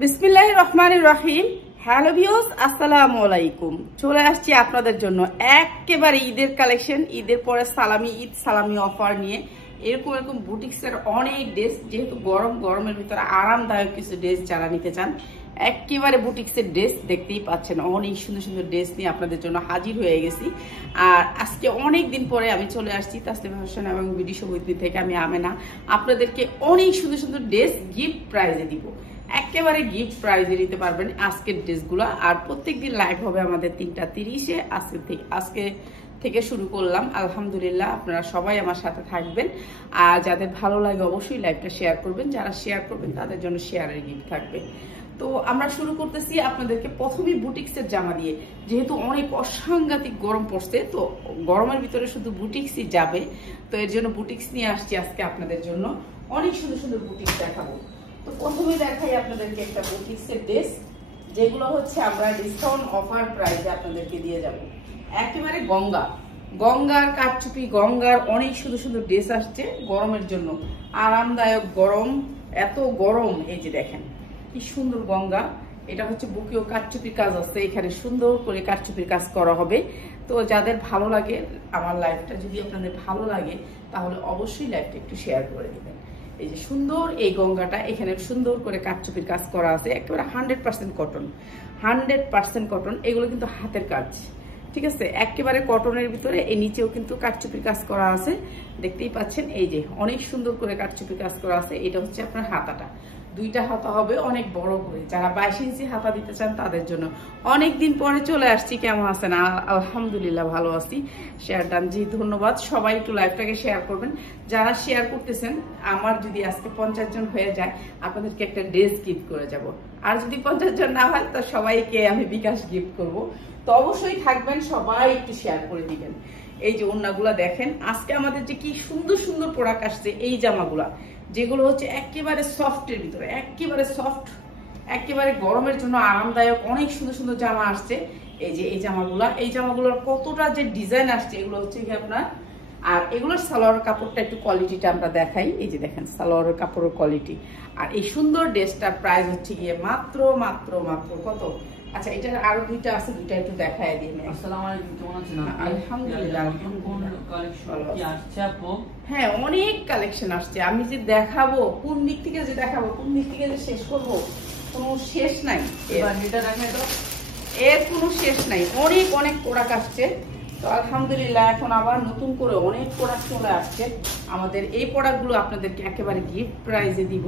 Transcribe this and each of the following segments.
বিসমিল্লাহির রহমানির রহিম। Hello viewers, আসসালামু আলাইকুম। চলে আসছি আপনাদের জন্য একেবারে ঈদের কালেকশন, ঈদের পরে সালামি, ঈদ সালামি অফার নিয়ে। এরকম বুটিক্সের অনেক ড্রেস, যেহেতু গরমের ভিতরে আরামদায়ক কিছু ড্রেস যারা নিতে চান, একেবারে বুটিক্সের ড্রেস দেখতেই পাচ্ছেন। অনেক সুন্দর সুন্দর ড্রেস নিয়ে আপনাদের জন্য হাজির হয়ে গেছি। আর আজকে অনেক দিন পরে আমি চলে আসছি তাসলিমা হোসেন এবং বিডি সমিতি থেকে। আমি আমেনা আপনাদেরকে অনেক সুন্দর সুন্দর ড্রেস গিফট প্রাইজে দিব। একেবারে গিফট প্রাইজে নিতে পারবেন আজকের ড্রেসগুলো। আর প্রত্যেকদিন লাইভ হবে আমাদের 3:30-এ। আজকে থেকে শুরু করলাম। আলহামদুলিল্লাহ, আপনারা সবাই আমার সাথে থাকবেন। আর যাদের ভালো লাগে অবশ্যই লাইভটা শেয়ার করবেন। যারা শেয়ার করবেন তাদের জন্য শেয়ারের গিফট থাকবে। তো আমরা শুরু করতেছি আপনাদেরকে প্রথমেই বুটিক্সের জামা দিয়ে। যেহেতু অনেক অসাংঘাতিক গরম পড়ছে, তো গরমের ভিতরে শুধু বুটিক্সই যাবে। তো এর জন্য বুটিক্স নিয়ে আসছি আজকে আপনাদের জন্য। অনেক সুন্দর সুন্দর বুটিক্স দেখাবো। তো প্রথমে দেখাই আপনাদেরকে একটা বুটিক্সের ড্রেস, যেগুলো হচ্ছে আমরা ডিসকাউন্ট অফার প্রাইসে আপনাদেরকে দিয়ে যাব। একেবারে গঙ্গার কারচুপি, গঙ্গার অনেক সুন্দর সুন্দর ড্রেস আসছে গরমের জন্য। আরামদায়ক গরম, এত গরম। এই যে দেখেন কি সুন্দর গঙ্গা। এটা হচ্ছে বুকেও কারচুপির কাজ আছে, এখানে সুন্দর করে কারচুপির কাজ করা হবে। তো যাদের ভালো লাগে, আমার লাইফটা যদি আপনাদের ভালো লাগে তাহলে অবশ্যই লাইফটা একটু শেয়ার করে দেবেন। এই যে সুন্দর এই গঙ্গাটা, এখানে সুন্দর করে কারচুপির কাজ করা আছে। একেবারে 100% কটন, 100% কটন। এগুলো কিন্তু হাতের কাজ, ঠিক আছে? একেবারে কটনের ভিতরে এই নিচেও কিন্তু কারচুপির কাজ করা আছে, দেখতেই পাচ্ছেন। এই যে অনেক সুন্দর করে কারচুপির কাজ করা আছে। এটা হচ্ছে আপনার হাতাটা, দুইটা হাতা হবে অনেক বড় করে। যারা 22 ইঞ্চি হাতা দিতে চান তাদের জন্য। অনেকদিন পরে চলে আসছি, কেমন আছেন? আলহামদুলিল্লাহ ভালো আছি। শেয়ার ডান, জি ধন্যবাদ। সবাই একটু লাইভটাকে শেয়ার করবেন। যারা শেয়ার করতেছেন, আমার যদি আজকে 50 জন হয়ে যায় আপনাদেরকে একটা ড্রেস গিফট করে যাব। আর যদি 50 জন না হয় তো সবাইকে আমি বিকাশ গিফট করব। তো অবশ্যই থাকবেন, সবাই একটু শেয়ার করে দিবেন। এই যে ওড়নাগুলা দেখেন, আজকে আমাদের যে কি সুন্দর সুন্দর প্রোডাক্ট আসছে। এই জামাগুলা যেগুলো হচ্ছে একেবারে সফটের ভিতরে, একেবারে সফট, একেবারে গরমের জন্য আরামদায়ক। অনেক সুন্দর সুন্দর জামা আসছে। এই যে এই জামাগুলোর কতটা যে ডিজাইন আসছে, এগুলো হচ্ছে কি আপনার। আর এগুলোর সালোয়ার কাপড়টা একটু কোয়ালিটিটা আমরা দেখাই। এই যে দেখেন সালোয়ারের কাপড়ের কোয়ালিটি। আর এই সুন্দর ড্রেসটার প্রাইস হচ্ছে গিয়ে মাত্র কত? আচ্ছা, এটার আরো দুইটা আছে, দুইটা একটু দেখায় দিই। আসসালামু আলাইকুম, কেমন আছেন? আলহামদুলিল্লাহ। কোন কালেকশন কি আসছে আপু? হ্যাঁ, অনেক কালেকশন আসছে। আমি যে দেখাবো, কোন দিক থেকে যে দেখাবো, কোন দিক থেকে যে শেষ করব, কোনো শেষ নাই। এবার এটা দেখেন তো, এর কোনো শেষ নাই। অনেক প্রোডাক্ট আসছে। তো আলহামদুলিল্লাহ, এখন আবার নতুন করে অনেক প্রোডাক্ট চলে আসছে আমাদের। এই প্রোডাক্টগুলো আপনাদেরকে একেবারে গিফট প্রাইজে দিব।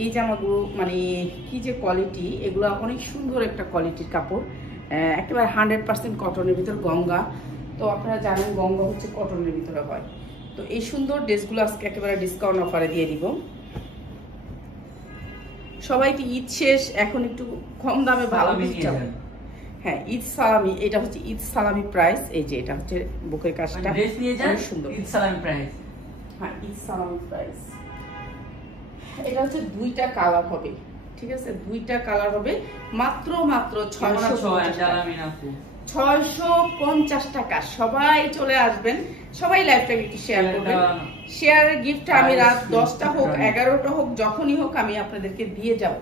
এই জামাগুলো মানে কি যে কোয়ালিটি, এগুলো অনেক সুন্দর একটা কোয়ালিটির কাপড়। একেবারে 100% কটনের ভিতর গঙ্গা। তো আপনারা জানেন গঙ্গা হচ্ছে কটনের ভিতরে হয়। তো এই সুন্দর ড্রেসগুলো আজকে একেবারে ডিসকাউন্ট অফারে দিয়ে দিব। সবাইকে ঈদ শেষ, এখন একটু কম দামে ভালো জিনিস। হ্যাঁ, ঈদ সালামি, এটা হচ্ছে ঈদ সালামি প্রাইস। এই যে এটা হচ্ছে বুকের কাজটা অনেক সুন্দর। ঈদ সালামি প্রাইস। হ্যাঁ, ঈদ সালামি প্রাইস। এটা হচ্ছে দুইটা কালার হবে, ঠিক আছে? দুইটা কালার হবে। মাত্র 650 টাকা। সবাই চলে আসবেন, সবাই লাইভটাকে একটু শেয়ার করবেন। শেয়ারের গিফট আমি রাত 10টা হোক 11টা হোক, যখনই হোক আমি আপনাদেরকে দিয়ে যাব,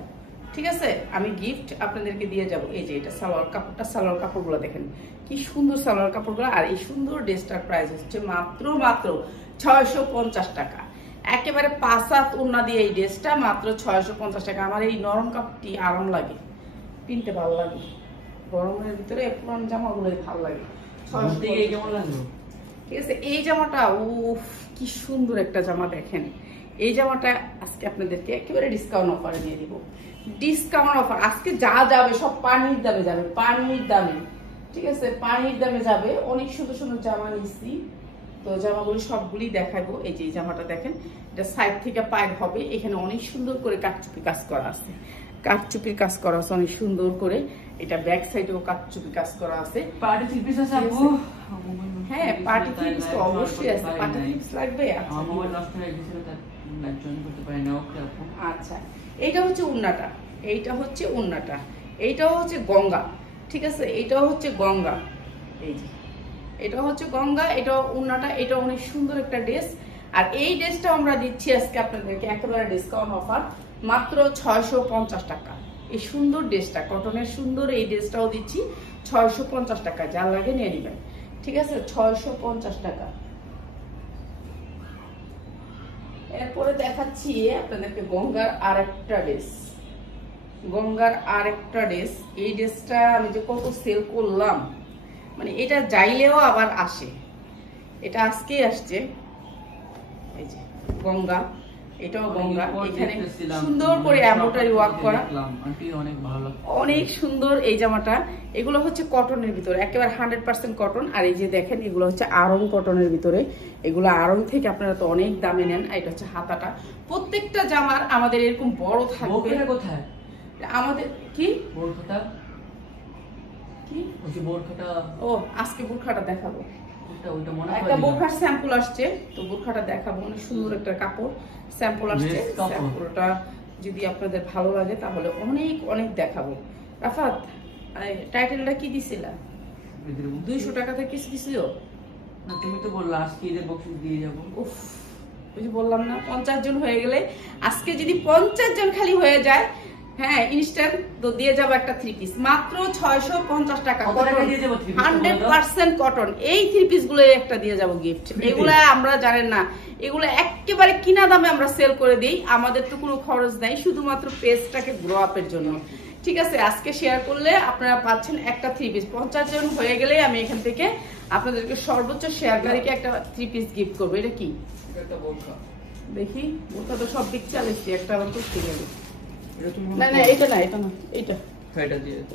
ঠিক আছে? আমি গিফট আপনাদেরকে দিয়ে যাব। এই যে এটা সালোয়ার কাপড়টা, সালোয়ার কাপড়গুলো দেখেন কি সুন্দর সালোয়ার কাপড়গুলো। আর এই সুন্দর ড্রেসটার প্রাইস হচ্ছে মাত্র 650 টাকা। একেবারে 5 হাত ওড়না দিয়ে এই ড্রেসটা মাত্র 650 টাকা। আমার এই নরম কাপড়টি আরাম লাগে, পিনতে ভালো লাগে। গরমের ভিতরে পুরান জামাগুলোই ভালো লাগে। ঠিক আছে, এই জামাটা কি সুন্দর একটা জামা দেখেন। এই জামাটা আজকে আপনাদেরকে একেবারে ডিসকাউন্ট অফারে দিয়ে দিব। ডিসকাউন্ট অফার আজকে যা যাবে সব পানির দামে যাবে, পানির দামে, ঠিক আছে? পানির দামে যাবে। অনেক সুন্দর সুন্দর জামা নিচ্ছি, তো জামাগুলো সবগুলি দেখাবো। এই যে এই জামাটা দেখেন, এটা সাইড থেকে পায়ের হবে। এখানে অনেক সুন্দর করে কারচুপি কাজ করা আছে, কারচুপির কাজ করা আছে অনেক সুন্দর করে। এটা ব্যাক সাইডেও কারচুপি কাজ করা আছে। পার্টি থ্রি পিস আছে আপু? হ্যাঁ, পার্টি থ্রি পিস তো অবশ্যই আছে। পার্টি থ্রি পিস লাগবে? আমার মোবাইল নষ্ট হয়ে গেছিল, তার লাইভ জয়েন করতে পারি না। ওকে আপু। আচ্ছা, এইটা হচ্ছে ওড়নাটা, এইটা হচ্ছে ওড়নাটা, এইটাও হচ্ছে গঙ্গা, ঠিক আছে? এইটাও হচ্ছে গঙ্গা। এই যে এটা হচ্ছে গঙ্গা, এটা ওড়নাটা। এটা অনেক সুন্দর একটা ড্রেস। আর এই ড্রেসটা আমরা দিচ্ছি আজকে আপনাদেরকে একেবারে ডিসকাউন্ট অফার মাত্র 650 টাকা। এই সুন্দর ড্রেসটা, কটনের সুন্দর এই ড্রেসটাও দিচ্ছি 650 টাকা। যার লাগে নিয়ে নেবেন, ঠিক আছে? 650 টাকা। এরপরে দেখাচ্ছি আপনাদেরকে গঙ্গার আরেকটা ড্রেস। গঙ্গার আরেকটা ড্রেস, এই ড্রেসটা আমি যে কত সেল করলাম, মানে এটা যাইলেও আবার আসে, এটা আজকেই আসছে। এই যে গঙ্গা, এটাও গঙ্গা, এখানে সুন্দর করে এমব্রয়ডারি ওয়ার্ক করা, অনেক সুন্দর এই জামাটা। এগুলো হচ্ছে কটনের ভিতরে, একেবারে 100% কটন। আর এই যে দেখেন, এগুলো হচ্ছে আড়ং কটনের ভিতরে। এগুলো আড়ং থেকে আপনারা তো অনেক দামে নেন। এটা হচ্ছে হাতাটা, প্রত্যেকটা জামার আমাদের এরকম বড় থাকবে। কোথায় আমাদের কি বোরখাটা, কি বোরখাটা? ও আজকে বোরখাটা দেখাবো, ওইটা মনে হয় একটা বোরখার স্যাম্পল আসছে, তো বোরখাটা দেখাবো। অনেক সুন্দর একটা কাপড় স্যাম্পল আসছে। স্যাম্পলটা যদি আপনাদের ভালো লাগে তাহলে অনেক অনেক দেখাবো। রাফাত, টাইটেলটা কি দিছিলা? 200 টাকাতে কিছু দিছিল না? তুমি তো বললা আজকে ঈদের বক্সিস দিয়ে যাবো। উফ, ওই যে বললাম না, 50 জন হয়ে গেলে, আজকে যদি 50 জন খালি হয়ে যায়, হ্যাঁ ইনস্ট্যান্ট তো দিয়ে যাবো একটা 3 পিস মাত্র 650 টাকা। 100% কটন এই 3 পিস গুলো একটা দিয়ে যাবো গিফট। এগুলা আমরা জানেন না, এগুলো একেবারে কিনা দামে আমরা সেল করে দিই। আমাদের তো কোনো খরচ নাই, শুধুমাত্র পেজটাকে গ্রো আপের জন্য, ঠিক আছে? আজকে শেয়ার করলে আপনারা পাচ্ছেন একটা 3 পিস। 50 জন হয়ে গেলে আমি এখান থেকে আপনাদেরকে সর্বোচ্চ শেয়ারকারীকে একটা 3 পিস গিফট করবো। এটা কি দেখি, বোরখা তো সব দিক চালিয়েছি, একটা আবার করতে গেলে। না না, এটা না, এটা না, এটা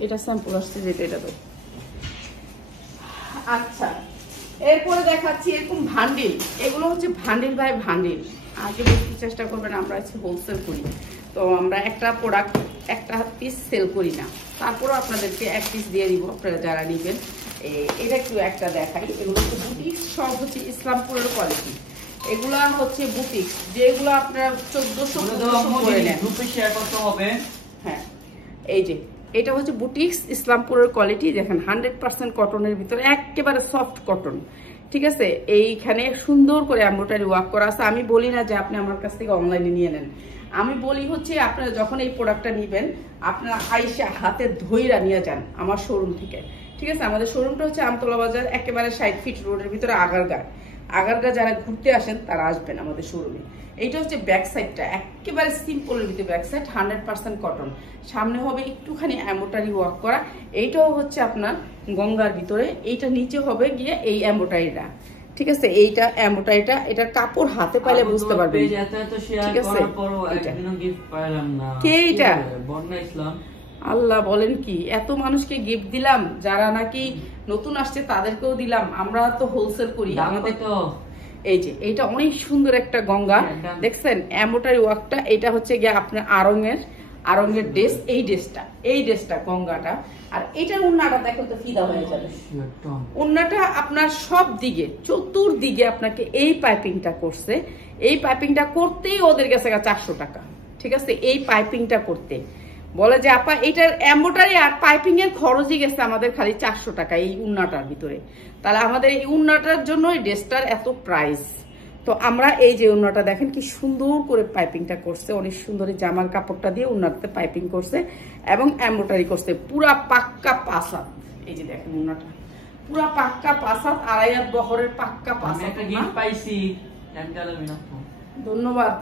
এটা স্যাম্পল আসছে যেটা, এটা তো। আচ্ছা, এরপরে দেখাচ্ছি এরকম ভান্ডিল। এগুলো হচ্ছে ভান্ডিল বাই ভান্ডিল। আগে দেখতে চেষ্টা করবেন, আমরা আজকে হোলসেল করি, তো আমরা একটা প্রোডাক্ট একটা পিস সেল করি না, তারপরও আপনাদেরকে এক পিস দিয়ে দিব আপনারা যারা নেবেন। এটা একটু একটা দেখাই। এগুলো হচ্ছে বুটিক, সব হচ্ছে ইসলামপুরের কোয়ালিটি। এগুলা হচ্ছে বুটিক, যেগুলো আপনারা 1400 করে নেন। হ্যাঁ, এই যে এটা হচ্ছে বুটিক্স ইসলামপুরের কোয়ালিটি। দেখেন 100% কটনের ভিতরে, একেবারে সফট কটন, ঠিক আছে? এইখানে সুন্দর করে এমব্রয়ডারি ওয়ার্ক করা আছে। আমি বলি না যে আপনি আমার কাছ থেকে অনলাইনে নিয়ে নেন, আমি বলি হচ্ছে আপনারা যখন এই প্রোডাক্টটা নেবেন, আপনারা আইসা হাতে ধইরা নিয়ে যান আমার শোরুম থেকে, ঠিক আছে? আমাদের শোরুমটা হচ্ছে আমতলা বাজার, একেবারে 60 ফিট রোডের ভিতরে আগারগা। যারা ঘুরতে আসেন তারা আসবেন আমাদের শোরুমে। এইটা হচ্ছে ব্যাক সাইডটা, একেবারে সিম্পলের ভিতরে ব্যাক সাইড, 100% কটন। সামনে হবে একটুখানি এমব্রয়ডারি ওয়ার্ক করা। এইটাও হচ্ছে আপনার গঙ্গার ভিতরে। এইটা নিচে হবে গিয়ে এই এমব্রয়ডারিটা, ঠিক আছে? এইটা এমব্রয়ডারিটা, এটা কাপড় হাতে পাইলে বুঝতে পারবেন, ঠিক আছে? কে এটা? আল্লাহ, বলেন কি, এত মানুষকে গিফট দিলাম, যারা নাকি নতুন আসছে তাদেরকেও দিলাম। আমরা তো হোলসেল করি, আমাদের তো। এই যে এইটা অনেক সুন্দর একটা গঙ্গা, দেখছেন এমব্রয়ডারি ওয়ার্কটা। এটা হচ্ছে গিয়ে আপনার আড়ংয়ের ড্রেস। এই ড্রেসটা গঙ্গাটা। আর এটার উন্নাটা দেখো তো ফিদা হয়ে যাবে। উন্নাটা আপনার সব দিকে, চতুর্দিকে আপনাকে এই পাইপিংটা করছে। এই পাইপিংটা করতেই ওদের কাছে 400 টাকা, ঠিক আছে? এই পাইপিংটা করতে বলে যে আপা এটার এমব্রয়ডারি আর পাইপিং এর খরচই গেছে আমাদের খালি 400 টাকা এই উন্নাটার ভিতরে। তাহলে আমাদের এই উন্নাটার জন্য এই ড্রেসটার এত প্রাইস। তো আমরা এই যে উন্নাটা দেখেন কি সুন্দর করে পাইপিংটা করছে, অনেক সুন্দর জামার কাপড়টা দিয়ে উন্নাটাতে পাইপিং করছে এবং এমব্রয়ডারি করছে, পুরা পাক্কা পাসাত। এই যে দেখেন উন্নাটা পুরা পাক্কা পাসাত, 2.5 বহরের পাক্কা পাসাত। পাইছি,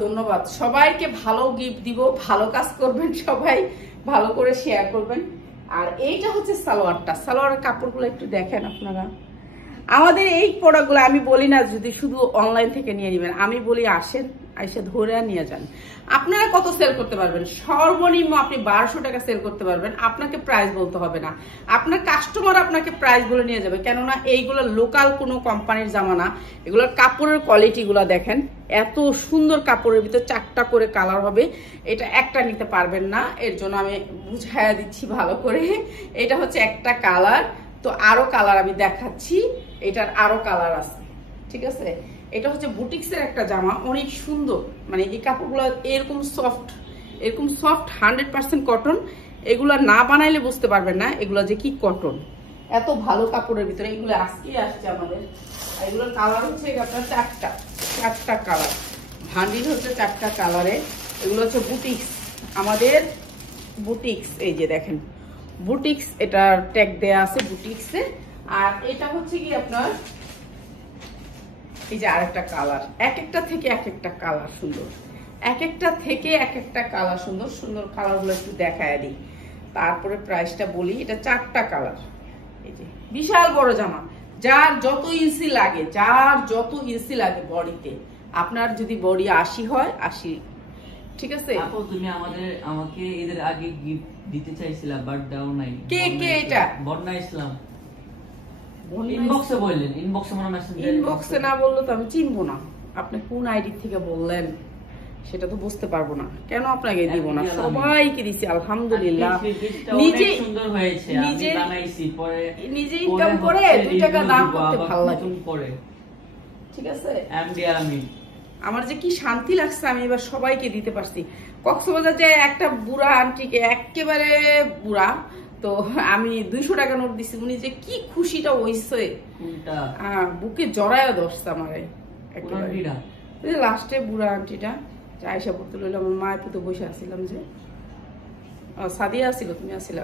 ধন্যবাদ সবাইকে। ভালো গিফট দিব, ভালো কাজ করবেন, সবাই ভালো করে শেয়ার করবেন। আর এইটা হচ্ছে সালোয়ারটা। সালোয়ারের কাপড়গুলো একটু দেখেন আপনারা। আমাদের এই প্রোডাক্টগুলো আমি বলি না যদি শুধু অনলাইন থেকে নিয়ে নেবেন, আমি বলি আসেন, আইসা ধরে নিয়ে যান। আপনারা কত সেল করতে পারবেন? সর্বনিম্ন আপনি 1200 টাকা সেল করতে পারবেন। আপনাকে প্রাইস বলতে হবে না, আপনার কাস্টমার আপনাকে প্রাইস বলে নিয়ে যাবে। কেননা এইগুলো লোকাল কোনো কোম্পানির জামা না। এগুলোর কাপড়ের কোয়ালিটিগুলো দেখেন, এত সুন্দর কাপড়ের ভিতর 4টা করে কালার হবে। এটা একটা নিতে পারবেন না, এর জন্য আমি বুঝাইয়া দিচ্ছি ভালো করে। এটা হচ্ছে একটা কালার, তো আরো কালার আমি দেখাচ্ছি। এটার আরো কালার আছে, ঠিক আছে? এটা হচ্ছে বুটিক্সের একটা জামা, অনেক সুন্দর। মানে এই কাপড়গুলো এরকম সফট 100% কটন। এগুলা না বানাইলে বুঝতে পারবেন না এগুলা যে কি কটন, এত ভালো কাপড়ের ভিতরে এগুলো আজকে আসছে আমাদের। এগুলোর কালার হচ্ছে আপনার চারটা কালার, ভান্ডিল হচ্ছে 4টা কালারে। এগুলো হচ্ছে বুটিক্স, আমাদের বুটিক্স। এই যে দেখেন বুটিক্স, এটার ট্যাগ দেয়া আছে বুটিক্সে। আর এটা হচ্ছে কি আপনার এই যে আরেকটা কালার, এক একটা থেকে এক একটা কালার সুন্দর, এক একটা থেকে এক একটা কালার সুন্দর সুন্দর। কালারগুলো একটু দেখায় দিই, তারপরে প্রাইসটা বলি। এটা 4টা কালার। এই যে বিশাল বড় জামা, যার যত ইঞ্চি লাগে, বডিতে। আপনার যদি বডি 80 হয় 80, ঠিক আছে। আপু তুমি আমাকে এদের আগে গিফট দিতে চাইছিলা বাট দাও নাই। কে এটা? বন্যা ইসলাম। ইনবক্সে বললেন, ইনবক্সে মনে মেসেঞ্জার। ইনবক্সে না বললে তো আমি চিনবো না। আপনি কোন আইডি থেকে বললেন সেটা তো বুঝতে পারবো না, কেন আপনাকে দিব না? সবাইকে দিছি আলহামদুলিল্লাহ। নিজে সুন্দর হয়েছে, আমি বানাইছি, পরে নিজে ইনকাম করে 2 টাকা দাম করতে ভালো লাগে, ঠিক আছে। আমার যে কি শান্তি লাগছে, আমি এবার সবাইকে দিতে পারছি। কক্সবাজার যে একটা বুড়া আন্টিকে, একেবারে বুড়া, তো আমি 200 টাকা নোট দিছি, উনি যে কি খুশিটা হইছে, বুকে জড়ায় ধরছে আমারে একেবারে। লাস্টে বুড়া আন্টিটা আয়সা পড়তে লইল, আমার মায়ের পুতো বসে আসছিলাম, যে সাদিয়া আসছিল, তুমি আসছিল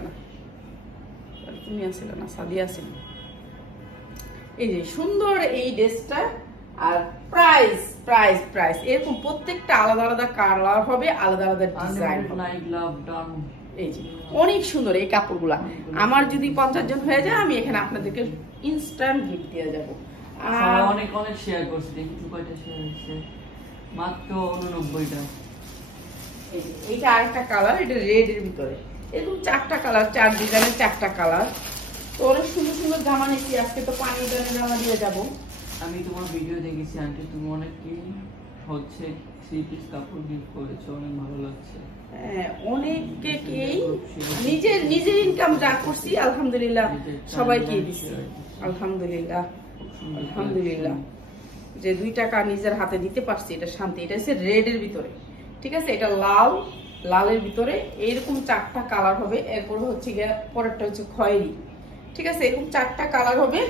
না, সাদিয়া আসছিল। এই যে সুন্দর এই ড্রেসটা। আর প্রাইস প্রাইস প্রাইস এরকম প্রত্যেকটা আলাদা আলাদা কালার হবে, আলাদা আলাদা ডিজাইন হবে। এই যে অনেক সুন্দর এই কাপড়গুলা। আমার যদি 50 জন হয়ে যায়, আমি এখানে আপনাদেরকে ইনস্ট্যান্ট গিফট দিয়ে যাবো। আর অনেক অনেক শেয়ার করছি, দেখি কয়টা শেয়ার হয়েছে, মাত্র 89টা। এইটা আরেকটা কালার, এটা রেড এর ভিতরে। এরকম 4টা কালার, 4 ডিজাইনের 4টা কালার। তো অনেক সুন্দর সুন্দর জামা নিচ্ছি আজকে, তো পানি জামা দিয়ে যাবো। আমি তোমার ভিডিও দেখেছি আন্টি, তুমি অনেক কি হচ্ছে 3 পিস কাপড় গিফট করেছো, অনেক ভালো লাগছে। হ্যাঁ, অনেককেই নিজের ইনকাম যা করছি আলহামদুলিল্লাহ সবাইকে দিচ্ছি আলহামদুলিল্লাহ। আলহামদুলিল্লাহ যে 2 টাকা নিজের হাতে দিতে পারছি, এটা শান্তি। এটা হচ্ছে রেড এর ভিতরে, ঠিক আছে। এটা লালের ভিতরে এইরকম 4টা কালার হবে। এরপর হচ্ছে গিয়ে পরেরটা হচ্ছে খয়েরি, ঠিক আছে। এরকম 4টা কালার হবে।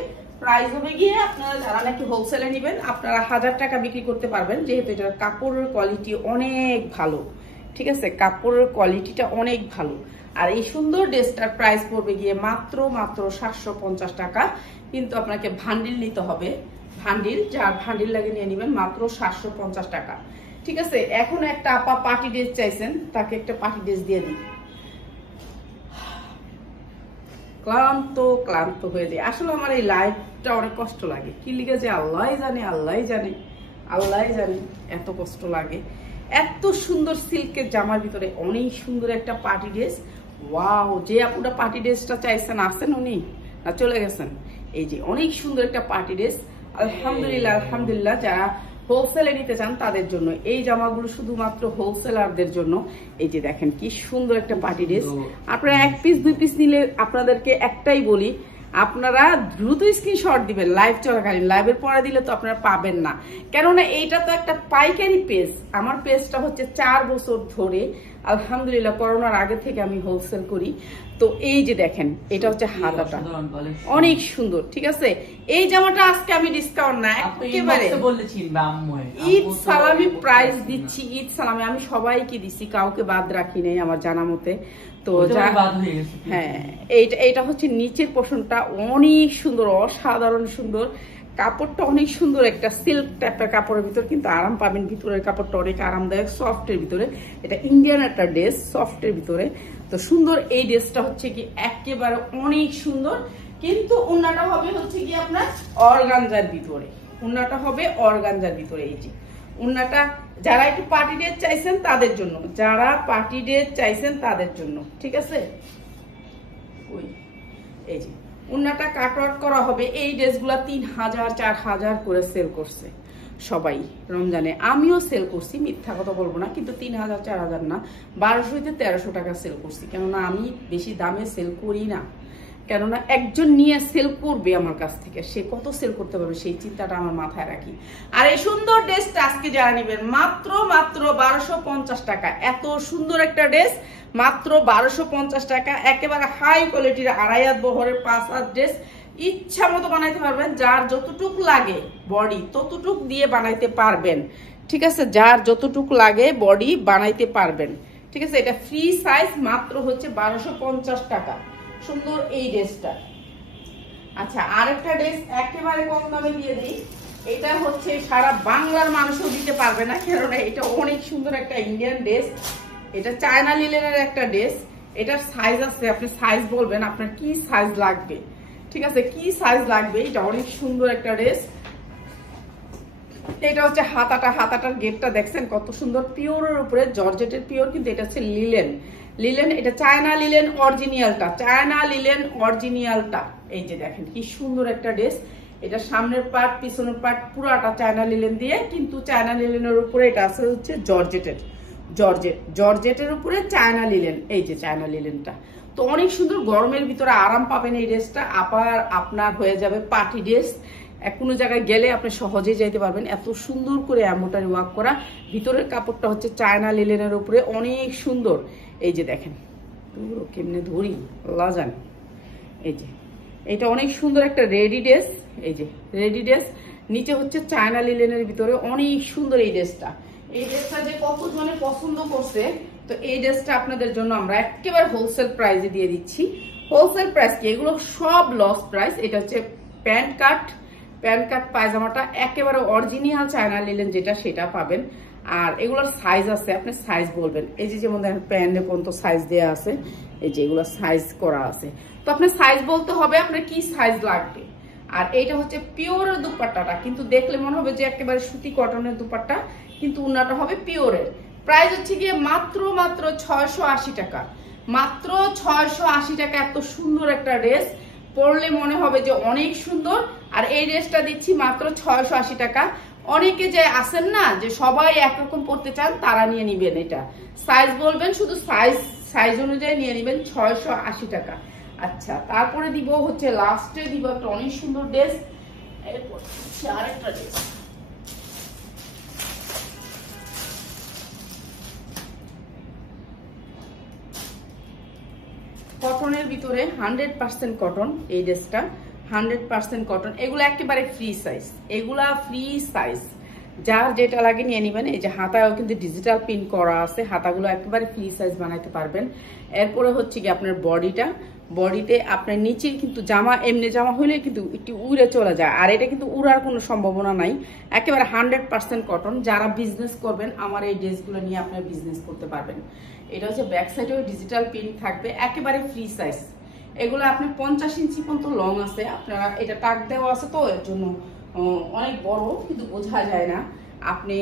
প্রাইস হবে গিয়ে, আপনারা যারা নাকি হোলসেলে নেবেন, আপনারা 1000 টাকা বিক্রি করতে পারবেন, যেহেতু এটার কাপড়ের কোয়ালিটি অনেক ভালো, ঠিক আছে। কাপড়ের কোয়ালিটিটা অনেক ভালো। আর এই সুন্দর ড্রেসটার প্রাইস পড়বে গিয়ে মাত্র 750 টাকা। কিন্তু আপনাকে ভান্ডিল নিতে হবে, ভান্ডিল, যার ভান্ডিল লাগে নিয়ে নেবেন, মাত্র 750 টাকা, ঠিক আছে। এখন একটা আপা পার্টি ড্রেস চাইছেন, তাকে একটা পার্টি ড্রেস দিয়ে দিই। ক্লান্ত হয়ে যায় আসলে। আমার এই লাইফটা অনেক কষ্ট লাগে, কি লিখে যে আল্লাহ জানে এত কষ্ট লাগে। এত সুন্দর সিল্কের জামার ভিতরে অনেক সুন্দর একটা পার্টি ড্রেস। ওয়াও, যে আপুটা পার্টি ড্রেসটা চাইছেন আছেন উনি না চলে গেছেন? এই যে অনেক সুন্দর একটা পার্টি ড্রেস। আলহামদুলিল্লাহ যারা হোলসেলে নিতে চান তাদের জন্য এই জামাগুলো, শুধুমাত্র হোলসেলারদের জন্য। এই যে দেখেন কি সুন্দর একটা পার্টি ড্রেস। আপনারা 1 পিস 2 পিস নিলে আপনাদেরকে একটাই বলি, আপনারা দ্রুত স্ক্রিনশট দিবেন লাইভ চলাকালীন। লাইভের পরে দিলে তো আপনারা পাবেন না, কেননা এইটা তো একটা পাইকারি পেজ। আমার পেজটা হচ্ছে 4 বছর ধরে আলহামদুলিল্লাহ, করোনার আগে থেকে আমি হোলসেল করি। তো এই যে দেখেন, এটা হচ্ছে হাতাটা অনেক সুন্দর, ঠিক আছে। এই জামাটা আজকে আমি ডিসকাউন্ট না, একেবারে ঈদ সালামি প্রাইস দিচ্ছি। ঈদ সালামি আমি সবাইকে দিচ্ছি, কাউকে বাদ রাখি নাই আমার জানা মতে। তো হ্যাঁ, এইটা হচ্ছে নিচের পোর্শনটা অনেক সুন্দর, অসাধারণ সুন্দর। কাপড়টা অনেক সুন্দর, একটা সিল্ক টাইপের কাপড়ের ভিতর, কিন্তু আরাম পাবেন। ভিতরের কাপড়টা অনেক আরামদায়ক, সফটের ভিতরে। এটা ইন্ডিয়ান একটা ড্রেস, সফটের ভিতরে। তো সুন্দর এই ড্রেসটা হচ্ছে কি একেবারে অনেক সুন্দর। কিন্তু ওড়নাটা হবে হচ্ছে কি আপনার অর্গানজার ভিতরে, ওড়নাটা হবে অর্গানজার ভিতরে। এই যে ওড়নাটা, যারা একটু পার্টি ড্রেস চাইছেন তাদের জন্য, যারা পার্টি ড্রেস চাইছেন তাদের জন্য, ঠিক আছে। ওই এই যে ওড়নাটা কাটওয়ার্ক করা হবে। এই ড্রেসগুলা 3000 4000 করে সেল করছে সবাই রমজানে, আমিও সেল করছি, মিথ্যা কথা বলবো না। কিন্তু 3000 4000 না, 1200 থেকে 1300 টাকা সেল করছি, কেননা আমি বেশি দামে সেল করি না। কেননা একজন নিয়ে সেল করবে আমার কাছ থেকে, সে কত সেল করতে পারবে সেই চিন্তাটা আমার মাথায় রাখি। আর এই সুন্দর ড্রেসটা আজকে যারা নেবেন মাত্র 1250 টাকা। এত সুন্দর একটা ড্রেস মাত্র 1250 টাকা, একেবারে হাই কোয়ালিটির 2.5 হাত বহরের 5 হাত ড্রেস। ইচ্ছা মতো বানাইতে পারবেন, যার যতটুকু লাগে বডি ততটুক দিয়ে বানাইতে পারবেন, ঠিক আছে? যার যতটুকু লাগে বডি বানাইতে পারবেন, ঠিক আছে? এটা ফ্রি সাইজ, মাত্র হচ্ছে 1250 টাকা। সুন্দর এই ড্রেসটা। আচ্ছা, আরেকটা ড্রেস একেবারে কম দামে দিয়ে দিই। এটা হচ্ছে সারা বাংলার মানুষও দিতে পারবে না, কেননা এটা অনেক সুন্দর একটা ইন্ডিয়ান ড্রেস। এটা চায়না লিলেনের একটা ড্রেস। এটার সাইজ আছে, আপনি সাইজ বলবেন আপনার কি সাইজ লাগবে, ঠিক আছে? কি সাইজ লাগবে। এটা অনেক সুন্দর একটা ড্রেস। এটা হচ্ছে হাতাটার গেটটা দেখছেন কত সুন্দর, পিওরের উপরে জর্জেটের পিওর, কিন্তু এটা হচ্ছে লিলেন। এটা চায়না লিলেন অরিজিনালটা। এই যে দেখেন কি সুন্দর একটা ড্রেস। এটা সামনের পার্ট পিছনের পার্ট পুরাটা চায়না লিলেন দিয়ে, কিন্তু চায়না লিলেনের উপরে এটা আছে হচ্ছে জর্জেটের উপরে চায়না লিলেন। এই যে চায়না লিলেনটা তো অনেক সুন্দর, গরমের ভিতরে আরাম পাবেন এই ড্রেসটা। আবার আপনার হয়ে যাবে পার্টি ড্রেস, কোনো জায়গায় গেলে আপনি সহজেই যাইতে পারবেন। এত সুন্দর করে এমব্রয়ডারি ওয়ার্ক করা, ভিতরের কাপড়টা হচ্ছে চায়না লিলেনের উপরে, অনেক সুন্দর। এই যে দেখেন কেমনে ধরি লাজান। এই যে এটা অনেক সুন্দর একটা রেডি ড্রেস। এই যে রেডি ড্রেস, নিচে হচ্ছে চায়না লিলেনের ভিতরে, অনেক সুন্দর এই ড্রেসটা। এই ড্রেসটা যে কতজনে পছন্দ করছে, তো এই ড্রেসটা আপনাদের জন্য আমরা একেবারে হোলসেল প্রাইসে দিয়ে দিচ্ছি। হোলসেল প্রাইস কি, এগুলো সব লস প্রাইস। এটা হচ্ছে প্যান্ট কাট পায়জামাটা একেবারে অরিজিনাল চায়না লিলেন যেটা, সেটা পাবেন। আর এগুলোর সাইজ আছে, আপনি সাইজ বলবেন। এই যে যেমন দেখেন প্যান্টে পর্যন্ত সাইজ দেওয়া আছে, এই যে এগুলো সাইজ করা আছে, তো আপনি সাইজ বলতে হবে আপনার কি সাইজ লাগবে। আর এইটা হচ্ছে পিওরের দুপাট্টাটা, কিন্তু দেখলে মনে হবে যে একেবারে সুতি কটনের দুপাট্টা, কিন্তু উন্নাটা হবে পিওরের। প্রাইস হচ্ছে গিয়ে মাত্র 680 টাকা, মাত্র 680 টাকা। এত সুন্দর একটা ড্রেস, পরলে মনে হবে যে অনেক সুন্দর। আর এই ড্রেসটা দিচ্ছি মাত্র 680 টাকা। অনেকে যে আছেন না যে সবাই একরকম পড়তে চান, তারা নিয়ে নিবেন। এটা সাইজ বলবেন, শুধু সাইজ অনুযায়ী নিয়ে নিবেন, 680 টাকা। আচ্ছা, তারপরে দিব হচ্ছে লাস্টে দিব একটা অনেক সুন্দর ড্রেস। এরপর হচ্ছে আরেকটা ড্রেস, কটনের ভিতরে 100% কটন। এই ড্রেসটা 100% কটন। এগুলো একেবারে ফ্রি সাইজ, এগুলা ফ্রি সাইজ, যার যেটা লাগে নিয়ে নিবেন। এই যে হাতাও কিন্তু ডিজিটাল প্রিন্ট করা আছে, হাতাগুলো একেবারে ফ্রি সাইজ বানাইতে পারবেন। এরপরে হচ্ছে কি আপনার বডিতে আপনার নিচের কিন্তু জামা, এমনি জামা হইলে কিন্তু একটু উড়ে চলে যায়, আর এটা কিন্তু উড়ার কোনো সম্ভাবনা নাই। একেবারে 100% কটন। যারা বিজনেস করবেন আমার এই ড্রেসগুলো নিয়ে আপনার বিজনেস করতে পারবেন। এটা হচ্ছে ব্যাক সাইডেও ডিজিটাল প্রিন্ট থাকবে, একেবারে ফ্রি সাইজ। এগুলো আপনি 50 ইঞ্চি পর্যন্ত লং আছে, আপনারা এটা টাক দেওয়া আছে তো এর জন্য অনেক বড়, কিন্তু বোঝা যায় না, আপনি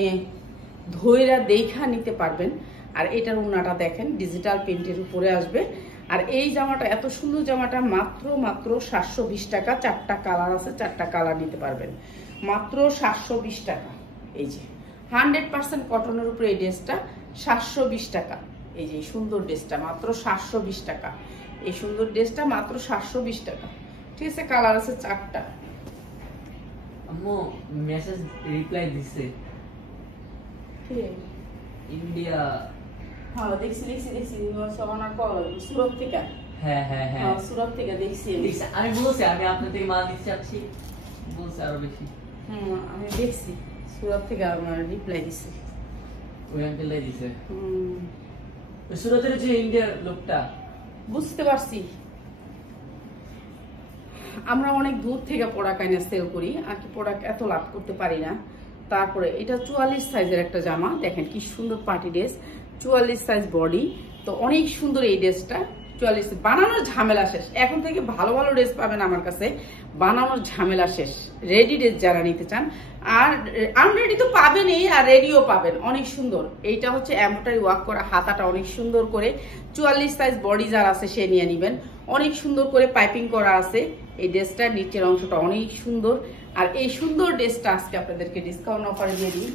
ধৈরা দেখা নিতে পারবেন। আর এটার ওড়নাটা দেখেন ডিজিটাল প্রিন্টের উপরে আসবে। আর এই জামাটা, এত সুন্দর জামাটা মাত্র 720 টাকা। 4টা কালার আছে, 4টা কালার নিতে পারবেন, মাত্র 720 টাকা। এই যে 100% কটনের উপরে এই ড্রেসটা 720 টাকা। এই যে সুন্দর ড্রেসটা মাত্র 720 টাকা। এই সুন্দর ড্রেসটা মাত্র 720 টাকা, ঠিক আছে? কালার আছে 4টা। আম্মু মেসেজ রিপ্লাই দিছে ইন্ডিয়া। হ্যাঁ দেখছি সবানার কল সুরত থেকে। হ্যাঁ সুরত থেকে দেখছি। আমি বলছি আমি আপনার থেকে মাল নিতে চাচ্ছি, বলছে আরো বেশি। আমি দেখছি সুরত থেকে আমার রিপ্লাই দিছে, ওই আঙ্কেলই দিছে। সুরতের যে ইন্ডিয়ার লোকটা, বুঝতে পারছি। আমরা অনেক দূর থেকে প্রোডাক্ট আইনা সেল করি, আর কি প্রোডাক্ট এত লাভ করতে পারি না। তারপরে এটা 44 সাইজের একটা জামা, দেখেন কি সুন্দর পার্টি ড্রেস, 44 সাইজ বডি। তো অনেক সুন্দর এই ড্রেসটা। 44 বানানোর ঝামেলা শেষ, এখন থেকে ভালো ভালো ড্রেস পাবেন আমার কাছে, বানানোর ঝামেলা শেষ। রেডি ড্রেস যারা নিতে চান, আর আনরেডি তো পাবেনই, আর রেডিও পাবেন। অনেক সুন্দর। এইটা হচ্ছে এমব্রয়ডারি ওয়ার্ক করা, হাতাটা অনেক সুন্দর করে। 44 সাইজ বডি যার আছে সে নিয়ে নিবেন। অনেক সুন্দর করে পাইপিং করা আছে এই ড্রেসটা, নিচের অংশটা অনেক সুন্দর। আর এই সুন্দর ড্রেসটা আজকে আপনাদেরকে ডিসকাউন্ট অফারে দিয়ে দিই।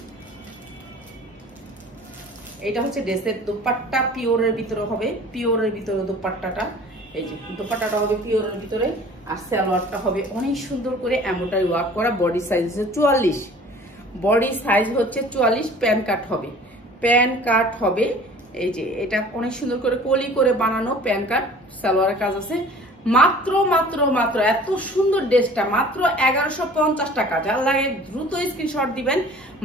এটা হচ্ছে ড্রেসের দোপাট্টা, পিওরের ভিতরে হবে, পিওরের ভিতরে দোপাট্টাটা। এই যে দোপাট্টাটা হবে পিওরের ভিতরে, আর সালোয়ারটা হবে অনেক সুন্দর করে এমব্রয়ডারি ওয়ার্ক করা। বডি সাইজ হচ্ছে 44, বডি সাইজ হচ্ছে 44। প্যান কাট হবে, প্যান কাট হবে। এই যে এটা অনেক সুন্দর করে কলি করে বানানো প্যান কাট, সালোয়ারের কাজ আছে। মাত্র মাত্র মাত্র এত সুন্দর ড্রেসটা মাত্র 1150 টাকা। যার লাগে দ্রুত স্ক্রিনশট দিবেন।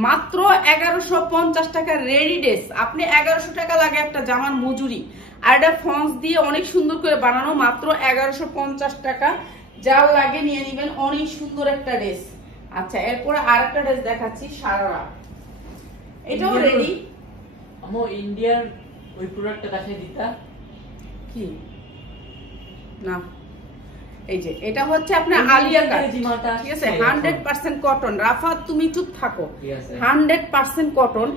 মাত্র 1150 টাকা রেডি ড্রেস। আপনি 1100 টাকা লাগে একটা জামার মজুরি, আর এটা ফন্স দিয়ে অনেক সুন্দর করে বানানো। মাত্র 1150 টাকা, যার লাগে নিয়ে নিবেন। অনেক সুন্দর একটা ড্রেস। আচ্ছা, এরপরে আরেকটা ড্রেস দেখাচ্ছি, সারারা। এটাও রেডি। আমো ইন্ডিয়ার ওই প্রোডাক্টটা দেখাই দিতা কি না, এই যে এটা হচ্ছে আপনার আলিয়া কাট, ঠিক আছে? 100% কটন। রাফা তুমি চুপ থাকো। 100% কটন।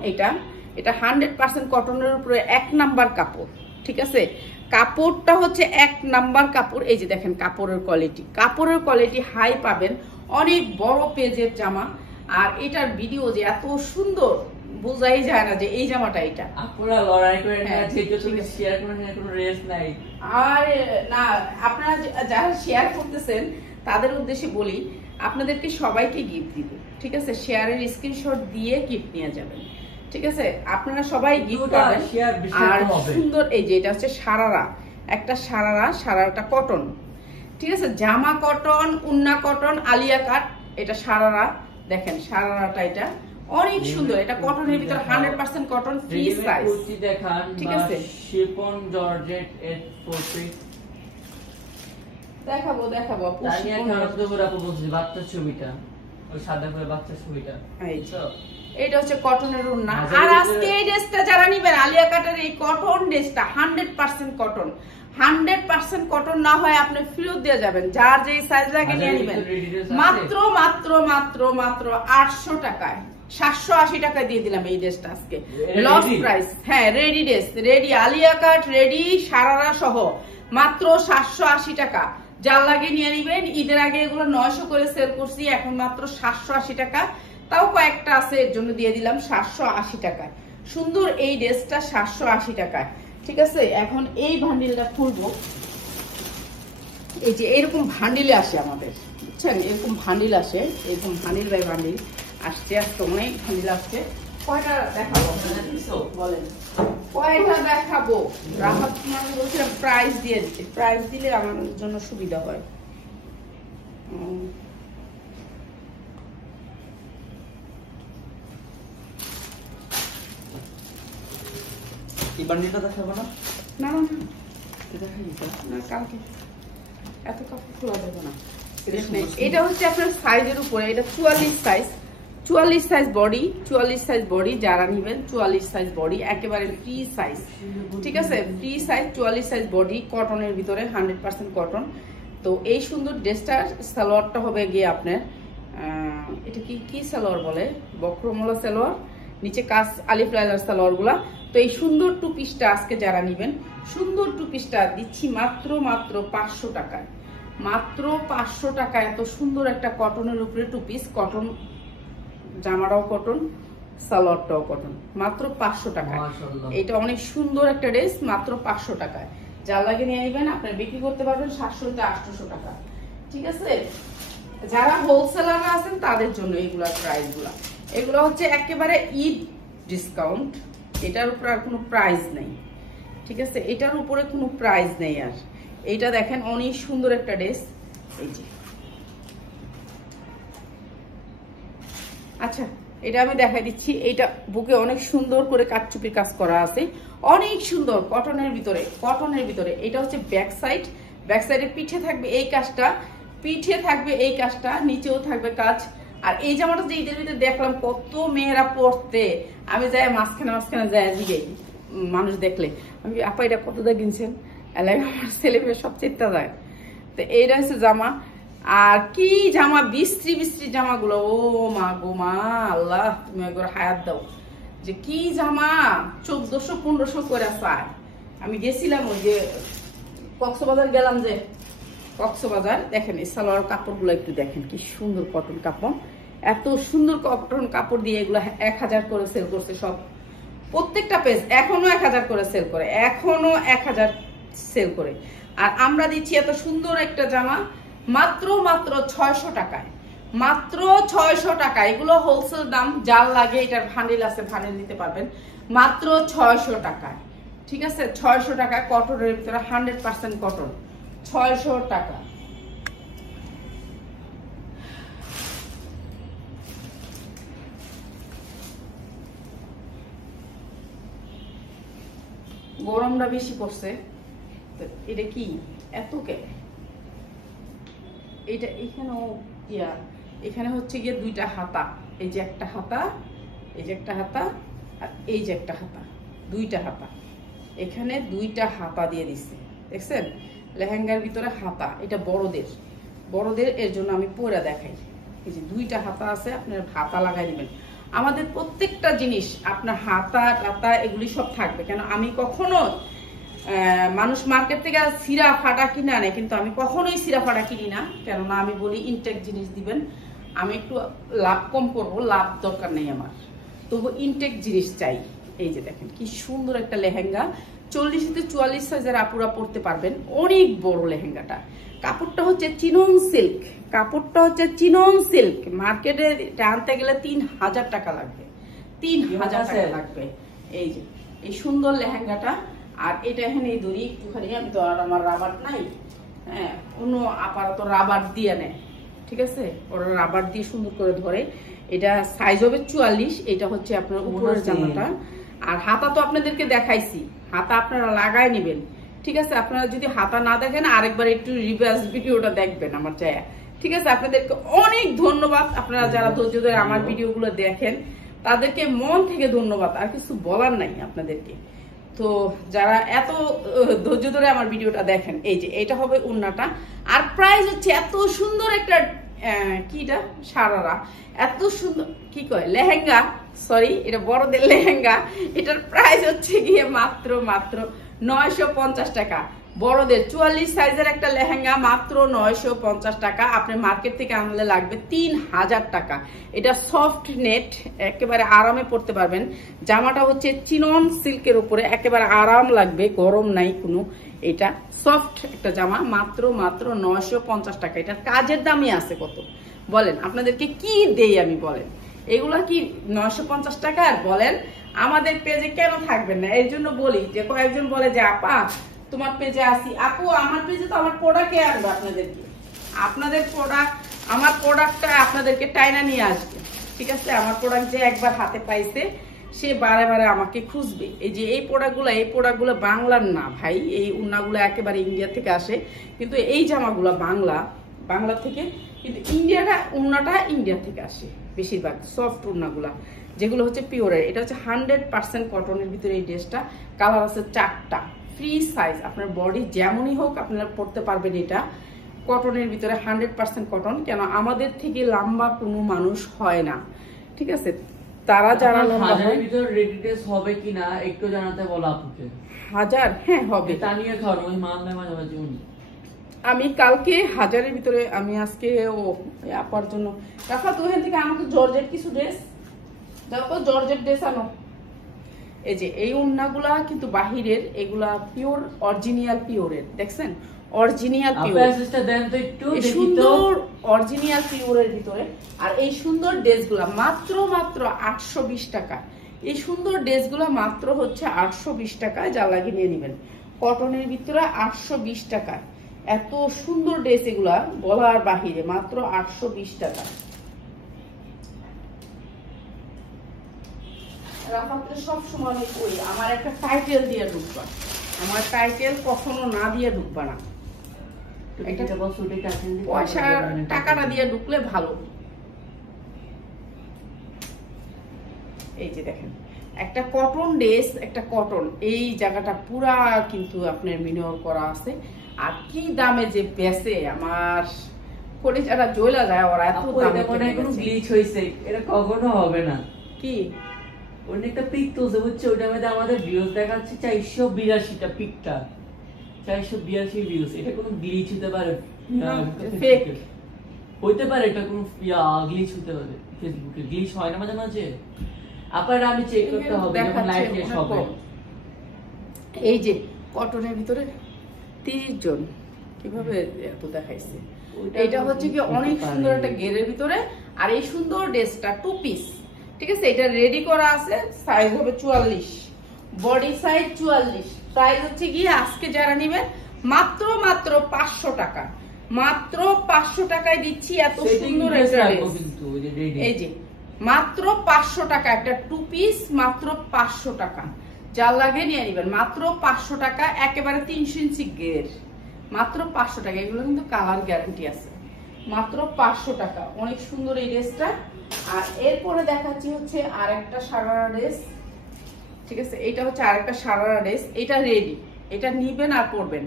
এটা 100% কটনের উপরে 1 নাম্বার কাপড়, ঠিক আছে? কাপড়টা হচ্ছে 1 নাম্বার কাপড়। এই যে দেখেন কাপড়ের কোয়ালিটি হাই পাবেন। অনেক বড় পেজের জামা, আর এটার ভিডিও যে এত সুন্দর বোঝাই যায় না যে এই জামাটা এটা। আপনারা লড়াই করে না, যেটা তুমি শেয়ার করেন না, কোনো রেস নাই। আর না, আপনারা যারা শেয়ার করতেছেন তাদের উদ্দেশ্যে বলি, আপনাদেরকে সবাইকে গিফট দিব, ঠিক আছে? শেয়ারের স্ক্রিনশট দিয়ে গিফট নিয়ে যাবেন, ঠিক আছে? আপনারা সবাই গিফট পাবেন। আর সুন্দর এই যে এটা হচ্ছে সারারা, একটা সারারাটা কটন, ঠিক আছে? জামা কটন, উন্না কটন, আলিয়া কাট। এটা সারারা, দেখেন সারারাটা এটা অনেক সুন্দর। এটা কটনের ভিতর 100% কটন, ফ্রি সাইজ। কুর্তি দেখান, ঠিক আছে? শিফন জর্জেট এর ফোর্টি দেখাবো। তানিয়া খারাপ দেবো রাখো বলছি, বাচ্চার ছবিটা, ওই সাদা করে বাচ্চার ছবিটা। এইটা হচ্ছে কটনের ওড়না। আর আজকে এই ড্রেসটা যারা নিবেন, আলিয়া কাটের এই কটন ড্রেসটা 100% কটন। 100% কটন না হয় আপনি ফেরত দিয়ে যাবেন। যার যে সাইজ লাগে নিয়ে নেবেন। মাত্র মাত্র মাত্র মাত্র 800 টাকায়, 780 টাকায় দিয়ে দিলাম এই ড্রেসটা আজকে, লস প্রাইস। হ্যাঁ, রেডি ড্রেস, রেডি আলিয়া কাট, রেডি সারারা সহ মাত্র 780 টাকা। যার লাগে নিয়ে নিবেন। ঈদের আগে এগুলো 900 করে সেল করছি, এখন মাত্র 780 টাকা। তাও কয়েকটা আছে, এর জন্য দিয়ে দিলাম 780 টাকায়। সুন্দর এই ড্রেসটা 780 টাকায়, ঠিক আছে? এখন এই ভান্ডিলটা খুলবো। এই যে এরকম ভান্ডিলে আসে আমাদের, বুঝছেন? এরকম ভান্ডিল আসে, এরকম ভান্ডিল বাই ভান্ডিল আসছে। আজকে অনেক ভান্ডিল আসছে। কয়টা দেখাবো বলেন? কয়টা দেখাবো? রাহাত তোমাকে বলছিলাম প্রাইস দিয়ে দিতে, প্রাইস দিলে আমার জন্য সুবিধা হয়। এই বান্ডিলটা দেখাবো না? না না, কালকে এত কাপড় খোলা যাবে না। এটা হচ্ছে আপনার সাইজের উপরে। এটা 44 সাইজ বডি, 44 সাইজ বডি। যারা নিবেন 44 সাইজ বডি, একেবারে ফ্রি সাইজ, ঠিক আছে? ফ্রি সাইজ 44 সাইজ বডি, কটনের ভিতরে 100% কটন। তো এই সুন্দর ড্রেসটার সালোয়ারটা হবে গিয়ে আপনার, এটা কি সালোয়ার বলে? বক্রমলা সালোয়ার, নিচে কাজ আলিফ লাইলার সালোয়ার গুলা। তো এই সুন্দর টু পিসটা আজকে যারা নিবেন, সুন্দর টু পিসটা দিচ্ছি মাত্র 500 টাকায়। মাত্র 500 টাকা। এত সুন্দর একটা কটনের উপরে টু পিস, কটন জামাটাও কটন, সালোয়ারটাও কটন, মাত্র 500 টাকায়। এটা অনেক সুন্দর একটা ড্রেস, মাত্র 500 টাকায়। যার লাগে নিয়ে নিবেন, আপনারা বিক্রি করতে পারবেন 700-800 টাকা, ঠিক আছে? যারা হোলসেলাররা আছেন তাদের জন্য এইগুলা প্রাইস গুলা। এগুলো হচ্ছে একেবারে ঈদ ডিসকাউন্ট। এটার উপর আর কোনো প্রাইস নেই, ঠিক আছে? এটার উপরে কোনো প্রাইস নেই। আর এইটা দেখেন অনেক সুন্দর একটা ড্রেস। এই যে আচ্ছা, এটা আমি দেখাই দিচ্ছি। এইটা বুকে অনেক সুন্দর করে কাটচুপির কাজ করা আছে, অনেক সুন্দর কটনের ভিতরে। এটা হচ্ছে ব্যাক সাইড। ব্যাক সাইডে পিঠে থাকবে এই কাজটা, নিচেও থাকবে কাজ। আর এই জামাটা যে ঈদের ভিতরে দেখলাম কত মেয়েরা পড়তে, আমি যাই মাঝখানে যাই দিকে মানুষ দেখলে, আমি আপা এটা কত দা কিনছেন, এলাকায় আমার ছেলে মেয়ে সব চিন্তা যায়। তো এইটা হচ্ছে জামা। আর কি জামা, বিশ্রী জামাগুলো, ও মা গো মা, আল্লাহ তুমি একবার হায়াত দাও। যে কি জামা 1400-1500 করে চায়। আমি গেছিলাম ওই যে কক্সবাজার গেলাম, যে কক্সবাজার, দেখেন এই সালোয়ার কাপড়গুলো একটু দেখেন, কি সুন্দর কটন কাপড়। এত সুন্দর কটন কাপড় দিয়ে এগুলো 1000 করে সেল করছে সব, প্রত্যেকটা পেজ। এখনো 1000 করে সেল করে, এখনো 1000 সেল করে। আর আমরা দিচ্ছি এত সুন্দর একটা জামা মাত্র 600 টাকায়, মাত্র 600 টাকা। এগুলো হোলসেল দাম, যার লাগে এটার ভান্ডিল আছে, ভান্ডিল নিতে পারবেন মাত্র 600 টাকায়। ঠিক আছে, 600 টাকা, কটনের ভিতরে 100% কটন, 600 টাকা। গরমটা বেশি পড়ছে, এটা কি এত কে, এটা এখানেও ইয়া, এখানে হচ্ছে গিয়ে দুইটা হাতা, এই যে একটা হাতা, এই যে একটা হাতা, আর এই যে একটা হাতা, দুইটা হাতা, এখানে দুইটা হাতা দিয়ে দিচ্ছে, দেখছেন লেহেঙ্গার ভিতরে হাতা। এটা বড়দের, বড়দের, এর জন্য আমি পরে দেখাই। এই যে দুইটা হাতা আছে, আপনার হাতা লাগাই দিবেন। আমাদের প্রত্যেকটা জিনিস আপনার হাতা টাতা এগুলি সব থাকবে। কেন আমি কখনো মানুষ মার্কেট থেকে সিরা ফাটা কিনে আনে, কিন্তু আমি কখনোই সিরা ফাটা কিনি না, কেননা আমি বলি ইনটেক জিনিস দিবেন। আমি একটু লাভ কম করবো, লাভ দরকার নেই আমার, তবু ইনটেক জিনিস চাই। এই যে দেখেন কি সুন্দর একটা লেহেঙ্গা, 40 থেকে 44 সাইজের আপুরা পরতে পারবেন। অনেক বড় লেহেঙ্গাটা, কাপড়টা হচ্ছে চিনন সিল্ক, কাপড়টা হচ্ছে চিনন সিল্ক। মার্কেটে আনতে গেলে 3000 টাকা লাগবে, 3000 টাকা লাগবে। এই যে এই সুন্দর লেহেঙ্গাটা, আর এটা এখানে এই দড়ি একটুখানি, আমি তো আর আমার রাবার নাই, হ্যাঁ অন্য আপাতত রাবার দিয়ে নেয়, ঠিক আছে, ওরা রাবার দিয়ে সুন্দর করে ধরে। এটা সাইজ হবে 44, এটা হচ্ছে আপনার উপরের জামাটা। আর হাতা তো আপনাদেরকে দেখাইছি, হাতা আপনারা লাগাই নেবেন, ঠিক আছে। আপনারা যদি হাতা না দেখেন আরেকবার একটু রিভার্স ভিডিওটা দেখবেন আমার চায়া, ঠিক আছে। আপনাদেরকে অনেক ধন্যবাদ, আপনারা যারা ধৈর্য ধরে আমার ভিডিওগুলো দেখেন তাদেরকে মন থেকে ধন্যবাদ, আর কিছু বলার নাই আপনাদেরকে। তো যারা এত ধৈর্য ধরে আমার ভিডিওটা দেখেন, এই যে এটা হবে উন্নাটা। আর প্রাইস হচ্ছে এত সুন্দর একটা কিটা সারারা, এত সুন্দর কি কয় লেহেঙ্গা, সরি এটা বড়দের লেহেঙ্গা, এটার প্রাইস হচ্ছে গিয়ে মাত্র 950 টাকা। বড়দের 44 সাইজের একটা লেহেঙ্গা মাত্র 950 টাকা। আপনি মার্কেট থেকে আনলে লাগবে 3000 টাকা। এটা সফট নেট, একেবারে আরামে পরতে পারবেন। জামাটা হচ্ছে চিনন সিল্কের উপরে, একেবারে আরাম লাগবে, গরম নাই কোনো। এটা সফট একটা জামা, মাত্র 950 টাকা। এটার কাজের দামই আছে কত বলেন, আপনাদেরকে কি দেই আমি বলেন, এগুলা কি 950 টাকা? আর বলেন আমাদের পেজে কেন থাকবেন না? এর জন্য বলি যে কয়েকজন বলে যে আপা তোমার পেজে আসি, আপু আমার পেজে তো আমার প্রোডাক্ট আনবে আপনাদেরকে, আপনাদের প্রোডাক্ট, আমার প্রোডাক্টটা আপনাদেরকে টাইনা নিয়ে আসবে, ঠিক আছে। আমার প্রোডাক্ট যে একবার হাতে পাইছে সে বারে বারে আমাকে খুঁজবে। এই যে এই প্রোডাক্টগুলো বাংলার না ভাই, এই উন্নাগুলো একেবারে ইন্ডিয়া থেকে আসে, কিন্তু এই জামাগুলো বাংলা থেকে, কিন্তু উন্নাটা ইন্ডিয়া থেকে আসে বেশিরভাগ। সফট উন্নাগুলা যেগুলো হচ্ছে পিওরের, এটা হচ্ছে 100% কটনের ভিতরে এই ড্রেসটা। কালার আছে 4টা, ফ্রি সাইজ, আপনার বডি যেমনই হোক আপনারা পড়তে পারবেন। এটা কটনের ভিতরে 100% কটন, কেন আমাদের থেকে লম্বা কোনো মানুষ হয় না, ঠিক আছে। তারা যারা হাজারের ভিতরে রেডি ড্রেস হবে কিনা একটু জানাতে বলো আপুকে। 1000, হ্যাঁ হবে। তানিয়া খাওয়ার ওই মানলে মাঝামাঝি উনি, আমি কালকে 1000-এর ভিতরে, আমি আজকে ও আপার জন্য রাখা, তো এখান থেকে আমাকে জর্জেট কিছু ড্রেস দাও তো, জর্জেট ড্রেস আনো। এই যে এই উন্নাগুলা কিন্তু বাহিরের, এগুলা পিওর অরিজিনাল পিওরের, দেখছেন অরিজিনাল পিওর, দেন তো একটু সুন্দর অরিজিনাল পিওরের ভিতরে। আর এই সুন্দর ড্রেসগুলা মাত্র 820 টাকা। এই সুন্দর ড্রেসগুলা মাত্র হচ্ছে 820 টাকায়, যা লাগে নিয়ে নেবেন। কটনের ভিতরে 820 টাকা, এত সুন্দর ড্রেস এগুলা বলার বাহিরে, মাত্র 820 টাকা। রাফাতে সব সময় করি আমার একটা টাইটেল দিয়ে ঢুকবা, আমার টাইটেল কখনো না দিয়ে ঢুকবা না, পয়সা টাকাটা দিয়ে ঢুকলে ভালো। এই যে দেখেন একটা কটন ড্রেস, একটা কটন, এই জায়গাটা পুরা কিন্তু আপনার মিনিমাম করা আছে। আর কি দামে যে বেচে, আমার কোটি যারা জ্বলা যায় ওরা এত দামে গ্লিচ হইছে, এটা কখনো হবে না। কি অনেকটা পিক তুলছে বুঝছো, ওইটার মধ্যে আমাদের ভিউজ দেখাচ্ছে 482টা পিকটা, 482 ভিউজ। এটা কোনো গ্লিচ হতে পারে? ফেক হইতে পারে, এটা কোনো গ্লিচ হতে পারে। ফেসবুকে গ্লিচ হয় না মাঝে মাঝে, আপনারা আমি চেক করতে হবে যখন লাইভ শেষ হবে। এই যে কটনের ভিতরে 30 জন কিভাবে এত দেখাইছে। এটা হচ্ছে কি অনেক সুন্দর একটা গেরের ভিতরে, আর এই সুন্দর ড্রেসটা 2 পিস, ঠিক আছে। এটা রেডি করা আছে, সাইজ হবে 44, বডি সাইজ 44। প্রাইস হচ্ছে কি আজকে যারা নেবেন মাত্র 500 টাকা, মাত্র 500 টাকায় দিচ্ছি এত সুন্দর একটা ড্রেস। এই যে মাত্র 500 টাকা একটা 2 পিস, মাত্র 500 টাকা, যার লাগে নিয়ে নেবেন মাত্র 500 টাকা। একেবারে 300 ইঞ্চি গের, মাত্র 500 টাকা। এগুলো কিন্তু কালার গ্যারান্টি আছে, মাত্র 500 টাকা। অনেক সুন্দর এই ড্রেসটা। আর এরপরে দেখাচ্ছি হচ্ছে আরেকটা সারারা ড্রেস, ঠিক আছে। এটা হচ্ছে আরেকটা সারারা ড্রেস, এটা রেডি, এটা নিবেন আর পরবেন।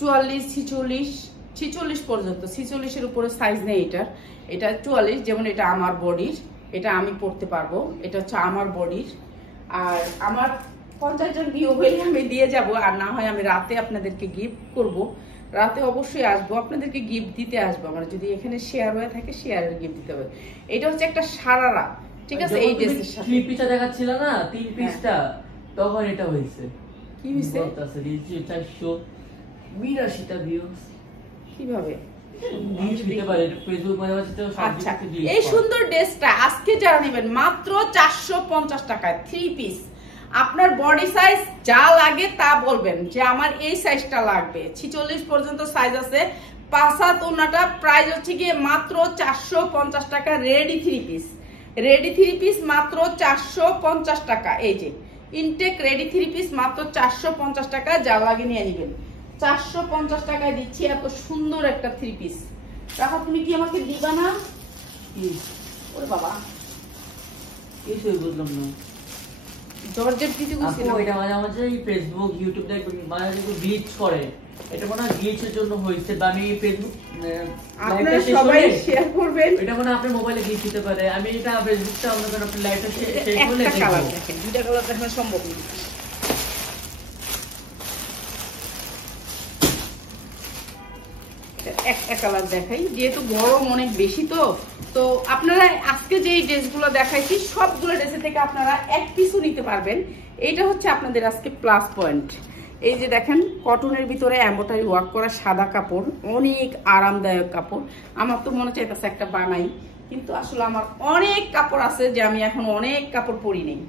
44, 46 পর্যন্ত, 46 এর উপরে সাইজ নেই এটার। এটা 44, যেমন এটা আমার বডির, এটা আমি পরতে পারবো, এটা হচ্ছে আমার বডির। আর আমার 50 জন ভিউ হইলে আমি দিয়ে যাব, আর না হয় আমি রাতে আপনাদেরকে গিফট করব। রাতে অবশ্যই আসবো, আপনাদেরকে গিফট দিতে আসবো। আমার যদি এখানে শেয়ার হয়ে থাকে শেয়ারের গিফট দিতে হবে। এটা হচ্ছে একটা সারারা, ঠিক আছে। এই ড্রেসের সাথে 3 পিসটা দেখাচ্ছিল না, 3 পিসটা, তখন এটা হইছে কি হইছে? 482টা ভিউজ কিভাবে? আচ্ছা, এই সুন্দর ড্রেসটা আজকে যারা নেবেন মাত্র 450 টাকায় 3 পিস। আপনার বডি সাইজ যা লাগে তা বলবেন যে আমার এই সাইজটা লাগবে। 46 পর্যন্ত সাইজ আছে। 5 হাত ওনাটা প্রাইস হচ্ছে গিয়ে মাত্র 450 টাকা। রেডি 3 পিস, রেডি 3 পিস মাত্র 450 টাকা। এই যে ইনটেক রেডি 3 পিস মাত্র 450 টাকা, যা লাগে নিয়ে নেবেন। 450 টাকায় দিচ্ছি এত সুন্দর একটা 3 পিস। রাখা, তুমি কি আমাকে দিবা না? ওরে বাবা, কিছুই বুঝলাম না। জর্জেট দিতে আপু এটা মাঝে মাঝে ফেসবুক ইউটিউব দেখবেন মাঝে মাঝে গ্লিচ করে, এটা মনে হয় গ্লিচের জন্য হয়েছে। বা আমি ফেসবুক আপনারা সবাই শেয়ার করবেন, এটা মনে হয় আপনার মোবাইলে গ্লিচ হতে পারে। আমি এটা ফেসবুকটা আপনাদের আপনার লাইভটা শেষ করলে একটা কালার দেখেন, দুইটা কালার দেখানো সম্ভব না। একটা কালার দেখাই, যেহেতু গরম অনেক বেশি, তো আপনারা আজকে যে ড্রেসগুলো দেখাইছি সবগুলো ড্রেসের থেকে আপনারা এক পিসও নিতে পারবেন। এইটা হচ্ছে আপনাদের আজকে প্লাস পয়েন্ট। এই যে দেখেন কটনের ভিতরে এমব্রয়ডারি ওয়ার্ক করা সাদা কাপড়, অনেক আরামদায়ক কাপড়। আমার তো মনে চাইতেছে একটা বানাই, কিন্তু আসলে আমার অনেক কাপড় আছে যে আমি এখন অনেক কাপড় পরি নেই।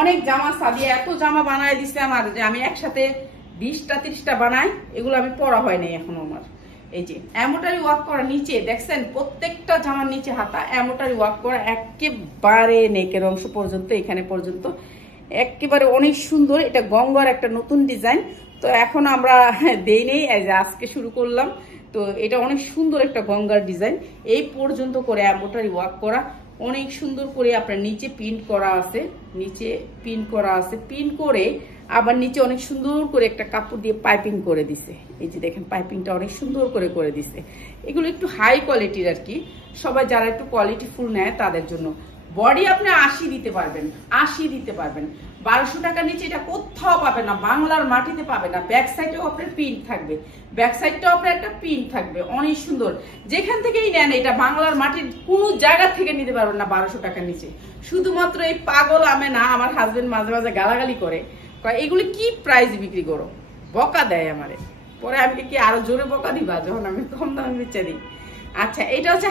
অনেক জামা সাদিয়া এত জামা বানায় দিছে আমার যে আমি একসাথে 20টা 30টা বানাই, এগুলো আমি পরা হয় নাই এখনো আমার। এই যে এমব্রয়ডারি ওয়ার্ক করা নিচে দেখছেন, প্রত্যেকটা জামার নিচে হাতা এমব্রয়ডারি ওয়ার্ক করা, একেবারে নেকের অংশ পর্যন্ত, এখানে পর্যন্ত একেবারে অনেক সুন্দর। এটা গঙ্গার একটা নতুন ডিজাইন, তো এখন আমরা দেই নেই, আজকে শুরু করলাম। তো এটা অনেক সুন্দর একটা গঙ্গার ডিজাইন, এই পর্যন্ত করে এমব্রয়ডারি ওয়ার্ক করা, অনেক সুন্দর করে আপনার নিচে প্রিন্ট করা আছে, নিচে প্রিন্ট করা আছে, প্রিন্ট করে আবার নিচে অনেক সুন্দর করে একটা কাপড় দিয়ে পাইপিং করে দিছে। এই যে দেখেন পাইপিংটা অনেক সুন্দর করে দিছে। এগুলো একটু হাই কোয়ালিটির আর কি, সবাই যারা একটু কোয়ালিটি ফুল নেয় তাদের জন্য। বডি আপনি 80 দিতে পারবেন, 80 দিতে পারবেন। 1200 টাকার নিচে এটা কোথাও পাবেন না, বাংলার মাটিতে পাবেন না। ব্যাক সাইডেও আপনার প্রিন্ট থাকবে, ব্যাক সাইডটাও আপনার একটা প্রিন্ট থাকবে, অনেক সুন্দর। যেখান থেকেই নেন এটা বাংলার মাটির কোনো জায়গা থেকে নিতে পারবেন না 1200 টাকার নিচে। শুধুমাত্র এই পাগল আমে না, আমার হাজবেন্ড মাঝে মাঝে গালাগালি করে, এগুলি কি প্রাইস বিক্রি করো, বকা দেয় আমারে। পরে আমি কি আরো জোরে বকা দিবা যখন আমি কম দামে বেচে দিই। আচ্ছা, এটা হচ্ছে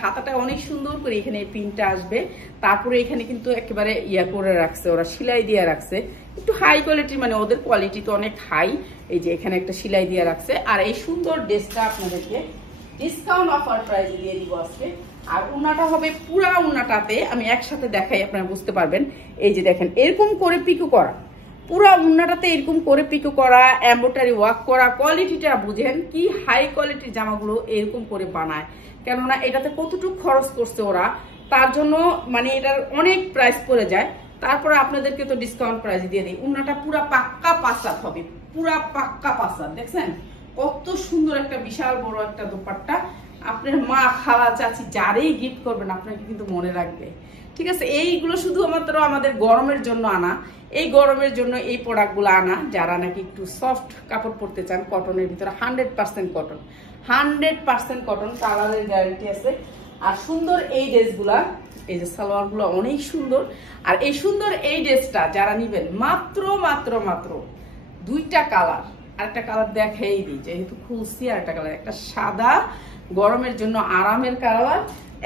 হাতাটা অনেক সুন্দর করে এখানে প্রিন্টটা আসবে। তারপরে এখানে কিন্তু একেবারে ইয়া করে রাখছে, ওরা সেলাই দিয়ে রাখছে, একটু হাই কোয়ালিটির, মানে ওদের কোয়ালিটি তো অনেক হাই। এই যে এখানে একটা সেলাই দিয়ে রাখছে। আর এই সুন্দর ড্রেসটা আপনাদেরকে ডিসকাউন্ট অফার প্রাইসে দিয়ে দিব আজকে। আর উনাটা হবে পুরা উনাটাতে, আমি একসাথে দেখাই আপনারা বুঝতে পারবেন। এই যে দেখেন এরকম করে পিকো করা, পুরা উন্নাটাতে এরকম করে পিকো করা, এমব্রয়ডারি ওয়ার্ক করা, কোয়ালিটিটা বুঝেন কি হাই কোয়ালিটির জামাগুলো এরকম করে বানায়। কেননা এটাতে কতটুকু খরচ করছে ওরা, তার জন্য মানে এটার অনেক প্রাইস পড়ে যায়। তারপরে আপনাদেরকে তো ডিসকাউন্ট প্রাইস দিয়ে দিই। উন্নাটা পুরা পাক্কা পাসাত হবে, পুরা পাক্কা পাসাত। দেখছেন কত সুন্দর একটা বিশাল বড় একটা দোপাট্টা। আপনার মা, খালা, চাচি যারেই গিফট করবেন আপনাকে কিন্তু মনে রাখবে, ঠিক আছে। এইগুলো শুধুমাত্র আমাদের গরমের জন্য আনা, এই গরমের জন্য এই প্রোডাক্টগুলো আনা। যারা নাকি একটু সফট কাপড় পরতে চান, কটনের ভিতরে 100% কটন, 100% কটন, কালারের গ্যারান্টি আছে। আর সুন্দর এই ড্রেসগুলা, এই যে সালোয়ারগুলো অনেক সুন্দর। আর এই সুন্দর এই ড্রেসটা যারা নিবেন মাত্র 2টা কালার, আরেকটা কালার দেখাই দিই, যেহেতু খুলছি। আরেকটা কালার, একটা সাদা, গরমের জন্য আরামের কালার।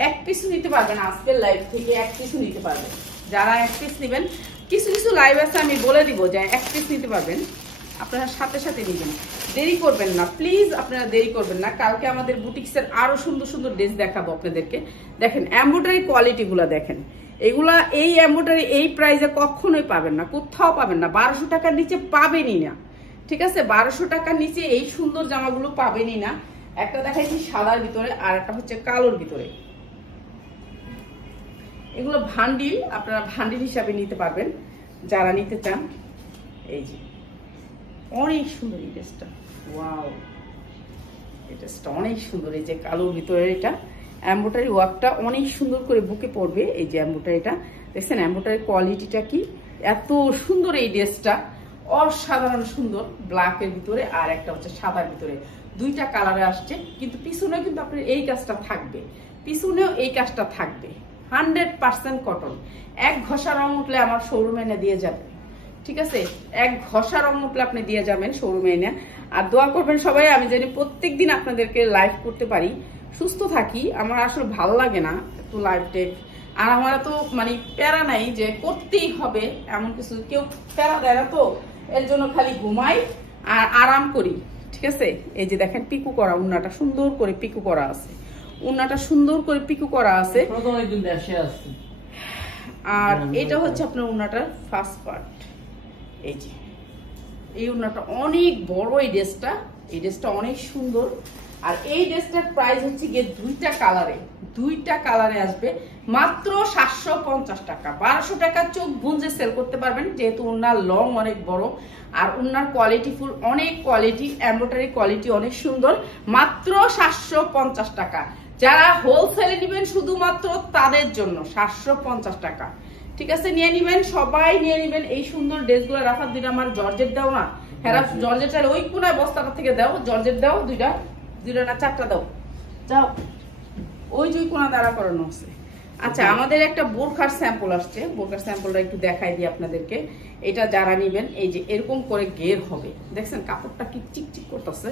এক পিস নিতে পারবেন আজকের লাইভ থেকে, এক পিসও নিতে পারবেন। যারা এক পিস নেবেন, কিছু কিছু লাইভ আছে আমি বলে দিব যে এক পিস নিতে পারবেন, আপনারা সাথে সাথে নেবেন, দেরি করবেন না প্লিজ, আপনারা দেরি করবেন না। কালকে আমাদের বুটিক্সের আরো সুন্দর সুন্দর ড্রেস দেখাবো আপনাদেরকে। দেখেন এমব্রয়ডারি কোয়ালিটিগুলো দেখেন, এগুলা এই এমব্রয়ডারি এই প্রাইসে কখনোই পাবেন না, কোথাও পাবেন না, 1200 টাকার নিচে পাবেনই না, ঠিক আছে? 1200 টাকার নিচে এই সুন্দর জামাগুলো পাবেনই না। একটা দেখাইছি সাদার ভিতরে, আর একটা হচ্ছে কালোর ভিতরে। এগুলো ভান্ডিল, আপনারা ভান্ডিল হিসাবে নিতে পারবেন যারা নিতে চান। এই যে অনেক সুন্দর এই ড্রেসটা, ওয়াও, এই ড্রেসটা অনেক সুন্দর। এই যে কালোর ভিতরে এটা এমব্রয়ডারি ওয়ার্কটা অনেক সুন্দর করে বুকে পড়বে। এই যে এমব্রয়ডারিটা দেখছেন, এমব্রয়ডারি কোয়ালিটিটা কি এত সুন্দর। এই ড্রেসটা অসাধারণ সুন্দর, ব্ল্যাকের ভিতরে আর একটা হচ্ছে সাদার ভিতরে, দুইটা কালারে আসছে। কিন্তু পিছনেও কিন্তু আপনার এই কাজটা থাকবে, পিছনেও এই কাজটা থাকবে। 100% কটন। এক ঘষা রং উঠলে আমার শোরুমে এনে দিয়ে যাবে, ঠিক আছে? এক ঘষা রং উঠলে আপনি দিয়ে যাবেন শোরুমে এনে। আর দোয়া করবেন সবাই, আমি জানি প্রত্যেকদিন আপনাদেরকে লাইভ করতে পারি, সুস্থ থাকি। আমার আসলে ভালো লাগে না একটু লাইভ টেক, আর আমার তো মানে প্যারা নাই যে করতেই হবে এমন কিছু, কেউ প্যারা দেয় না, তো এর জন্য খালি ঘুমাই আর আরাম করি, ঠিক আছে? এই যে দেখেন পিকু করা, উন্নাটা সুন্দর করে পিকু করা আছে, উন্নাটা সুন্দর করে পিকু করা আছে। আর এটা হচ্ছে আপনার উন্নাটার ফার্স্ট পার্ট। এই যে এই উন্নাটা অনেক বড়, এই ড্রেসটা অনেক সুন্দর। আর এই ড্রেসটার প্রাইস হচ্ছে গিয়ে দুইটা কালারে আসবে মাত্র 750 টাকা। 1200 টাকা চোখ বুঝে সেল করতে পারবেন, যেহেতু উন্নার লং অনেক বড় আর উন্নার কোয়ালিটি ফুল, অনেক কোয়ালিটি, এমব্রয়ডারি কোয়ালিটি অনেক সুন্দর। মাত্র 750 টাকা। যারা হোলসেলে নেবেন শুধুমাত্র তাদের জন্য 750 টাকা, ঠিক আছে? নিয়ে নিবেন, সবাই নিয়ে নিবেন এই সুন্দর ড্রেসগুলো। রাখার দিন আমার জর্জেট দাও না, হ্যাঁ জর্জেটটা ওই কোনায় বস্তাটা থেকে দাও, জর্জেট দাও, দুইটা না চারটা দাও, যাও ওই যে কোনা দাঁড়া করানো আছে। আচ্ছা, আমাদের একটা বোরখার স্যাম্পল আসছে, বোরখার স্যাম্পলটা একটু দেখাই দিই আপনাদেরকে। এটা যারা নিবেন, এই যে এরকম করে ঘের হবে, দেখছেন কাপড়টা কি চিকচিক করতেছে।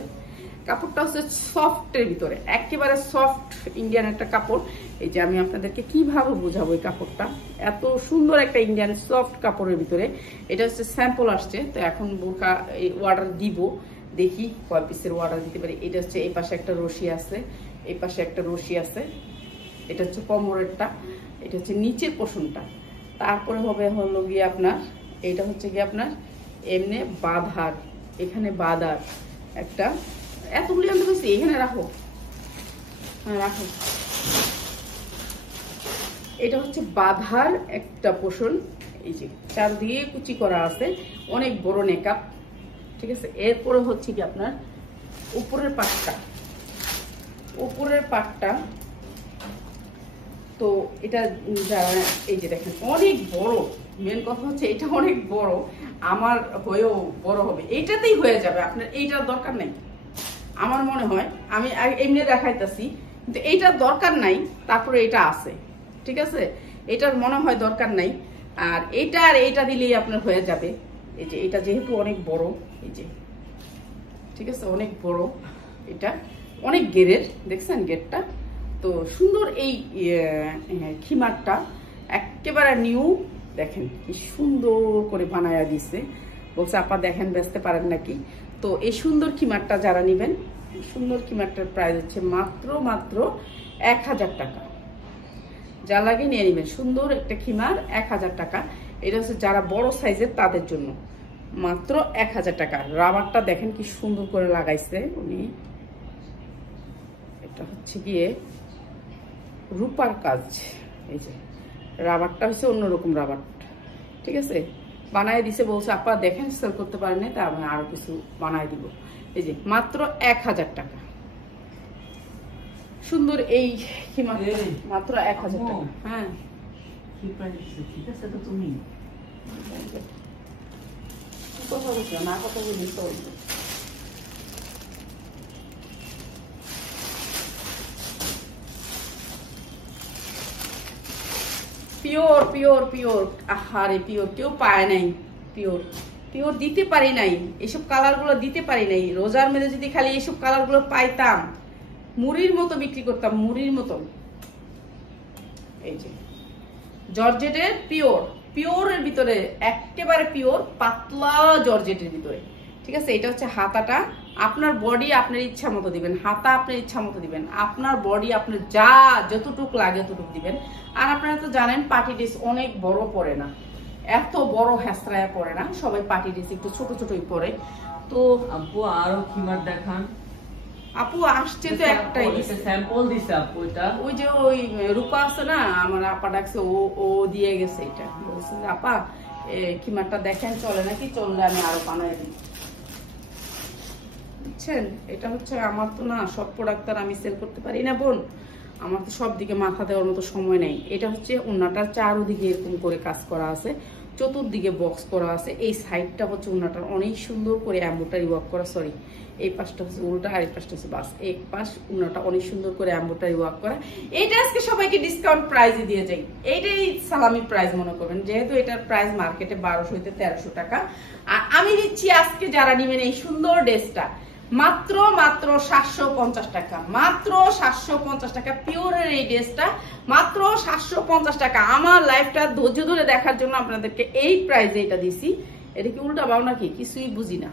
কাপড়টা হচ্ছে সফটের ভিতরে, একেবারে সফট ইন্ডিয়ান একটা কাপড়। এই যে আমি আপনাদেরকে কিভাবে বোঝাবো, এই কাপড়টা এত সুন্দর একটা ইন্ডিয়ান সফট কাপড়ের ভিতরে। এটা হচ্ছে স্যাম্পল আসছে, তো এখন বোরখা অর্ডার দিব, দেখি কয় পিসের অর্ডার দিতে পারি। এটা হচ্ছে এই পাশে একটা রশি আছে, এই পাশে একটা রশি আছে। এটা হচ্ছে কোমরেরটা, এটা হচ্ছে নিচের পোর্শনটা। তারপরে হলো গিয়ে আপনার, এটা হচ্ছে গিয়ে আপনার এমনি বাঁধার, এখানে বাঁধার একটা, এতগুলি আনতে বলছি, এখানে রাখো, হ্যাঁ রাখো। এটা হচ্ছে বাঁধার একটা পোর্শন, এই যে চারদিকে কুচি করা আছে, অনেক বড় নেকআপ, ঠিক আছে? এরপরে হচ্ছে কি আপনার উপরের পাটটা, তো এটা যারা, এই যে দেখেন অনেক বড়, মেন কথা হচ্ছে এটা অনেক বড়, আমার হয়েও বড় হবে, এইটাতেই হয়ে যাবে আপনার, এইটার দরকার নেই আমার মনে হয়। আমি এমনি দেখাইতেছি, কিন্তু এইটার দরকার নাই, তারপরে এটা আছে, ঠিক আছে? এটার মনে হয় দরকার নাই। আর এইটা আর এইটা দিলেই আপনার হয়ে যাবে। এই যে এটা যেহেতু অনেক বড়, এই যে, ঠিক আছে, অনেক বড়, এটা অনেক গেরের, দেখছেন গেরটা তো সুন্দর। এই খিমারটা একেবারে নিউ, দেখেন কি সুন্দর করে বানায়া দিছে। বলছে আপা দেখেন বেচতে পারেন নাকি। তো এই সুন্দর খিমারটা যারা নেবেন, সুন্দর খিমারটার প্রাইস হচ্ছে মাত্র 1000 টাকা। যা লাগে নিয়ে নেবেন, সুন্দর একটা খিমার 1000 টাকা। এটা হচ্ছে যারা বড় সাইজের তাদের জন্য, মাত্র 1000 টাকা। রাবারটা দেখেন কি সুন্দর করে লাগাইছে উনি, এটা হচ্ছে গিয়ে রূপার কাজ। এই যে রাবারটা হচ্ছে অন্যরকম রাবার, ঠিক আছে? বানায় দিছে, বলছে আপা দেখেন সেল করতে পারেন না, তা আমি আরো কিছু বানায় দিব। এই যে মাত্র 1000 টাকা, সুন্দর এই মাত্র 1000 টাকা। হ্যাঁ ঠিক আছে, তো তুমি কথা বলছো না, কথা বলি তো। পিওর পিওর পিওর, আহারে পিওর কেউ পায় নাই, পিওর পিওর দিতে পারি নাই, এসব কালারগুলো দিতে পারি নাই। রোজার মধ্যে যদি খালি এসব কালারগুলো পাইতাম মুড়ির মতো বিক্রি করতাম, মুড়ির মতো। এই যে জর্জেটের পিওর, পিওরের ভিতরে একেবারে পিওর পাতলা জর্জেটের ভিতরে, ঠিক আছে। এটা হচ্ছে হাতাটা। আপনার বডি আপনার ইচ্ছা মতো দিবেন, হাতা আপনার ইচ্ছা মতো দিবেন, আপনার বডি আপনার যা যতটুক লাগে ততটুক দিবেন। আর আপনারা তো জানেন পার্টি ড্রেস অনেক বড় পরে না, এত বড় হ্যাসরায় পরে না, সবাই পার্টি ড্রেস একটু ছোট ছোটই পরে। তো আপু আরো খিমার দেখান। আপু আসছে তো একটাই স্যাম্পল দিছে আপু, এটা ওই যে ওই রূপা আছে না, আমার আপা ডাকছে, ও দিয়ে গেছে। এটা বলছে যে আপা খিমারটা দেখেন চলে নাকি, চললে আমি আরো বানাই দিই, বুঝছেন। এটা হচ্ছে আমার তো না সব প্রোডাক্ট আর আমি সেল করতে পারি না বোন, আমার তো সব দিকে মাথা দেওয়ার মতো সময় নেই। এটা হচ্ছে ওনাটার চারদিকে এরকম করে কাজ করা আছে, চতুর্দিকে বক্স করা আছে। এই সাইডটা হচ্ছে ওনাটার অনেক সুন্দর করে এমব্রয়ডারি ওয়ার্ক করা, সরি এই পাশটা হচ্ছে উল্টা আর এই পাশটা হচ্ছে বাস, এই পাশ ওনাটা অনেক সুন্দর করে এমব্রয়ডারি ওয়ার্ক করা। এইটা আজকে সবাইকে ডিসকাউন্ট প্রাইসে দিয়ে যাই, এইটাই সালামি প্রাইস মনে করবেন, যেহেতু এটার প্রাইস মার্কেটে 1200 হইতে 1300 টাকা। আর আমি দিচ্ছি আজকে যারা নেবেন এই সুন্দর ড্রেসটা মাত্র 750 টাকা, মাত্র 750 টাকা। পিওরের এই ড্রেসটা মাত্র 750 টাকা। আমার লাইফটা ধৈর্য ধরে দেখার জন্য আপনাদেরকে এই প্রাইসে এটা দিছি। এটা কি উল্টা বাও নাকি কিছুই বুঝি না,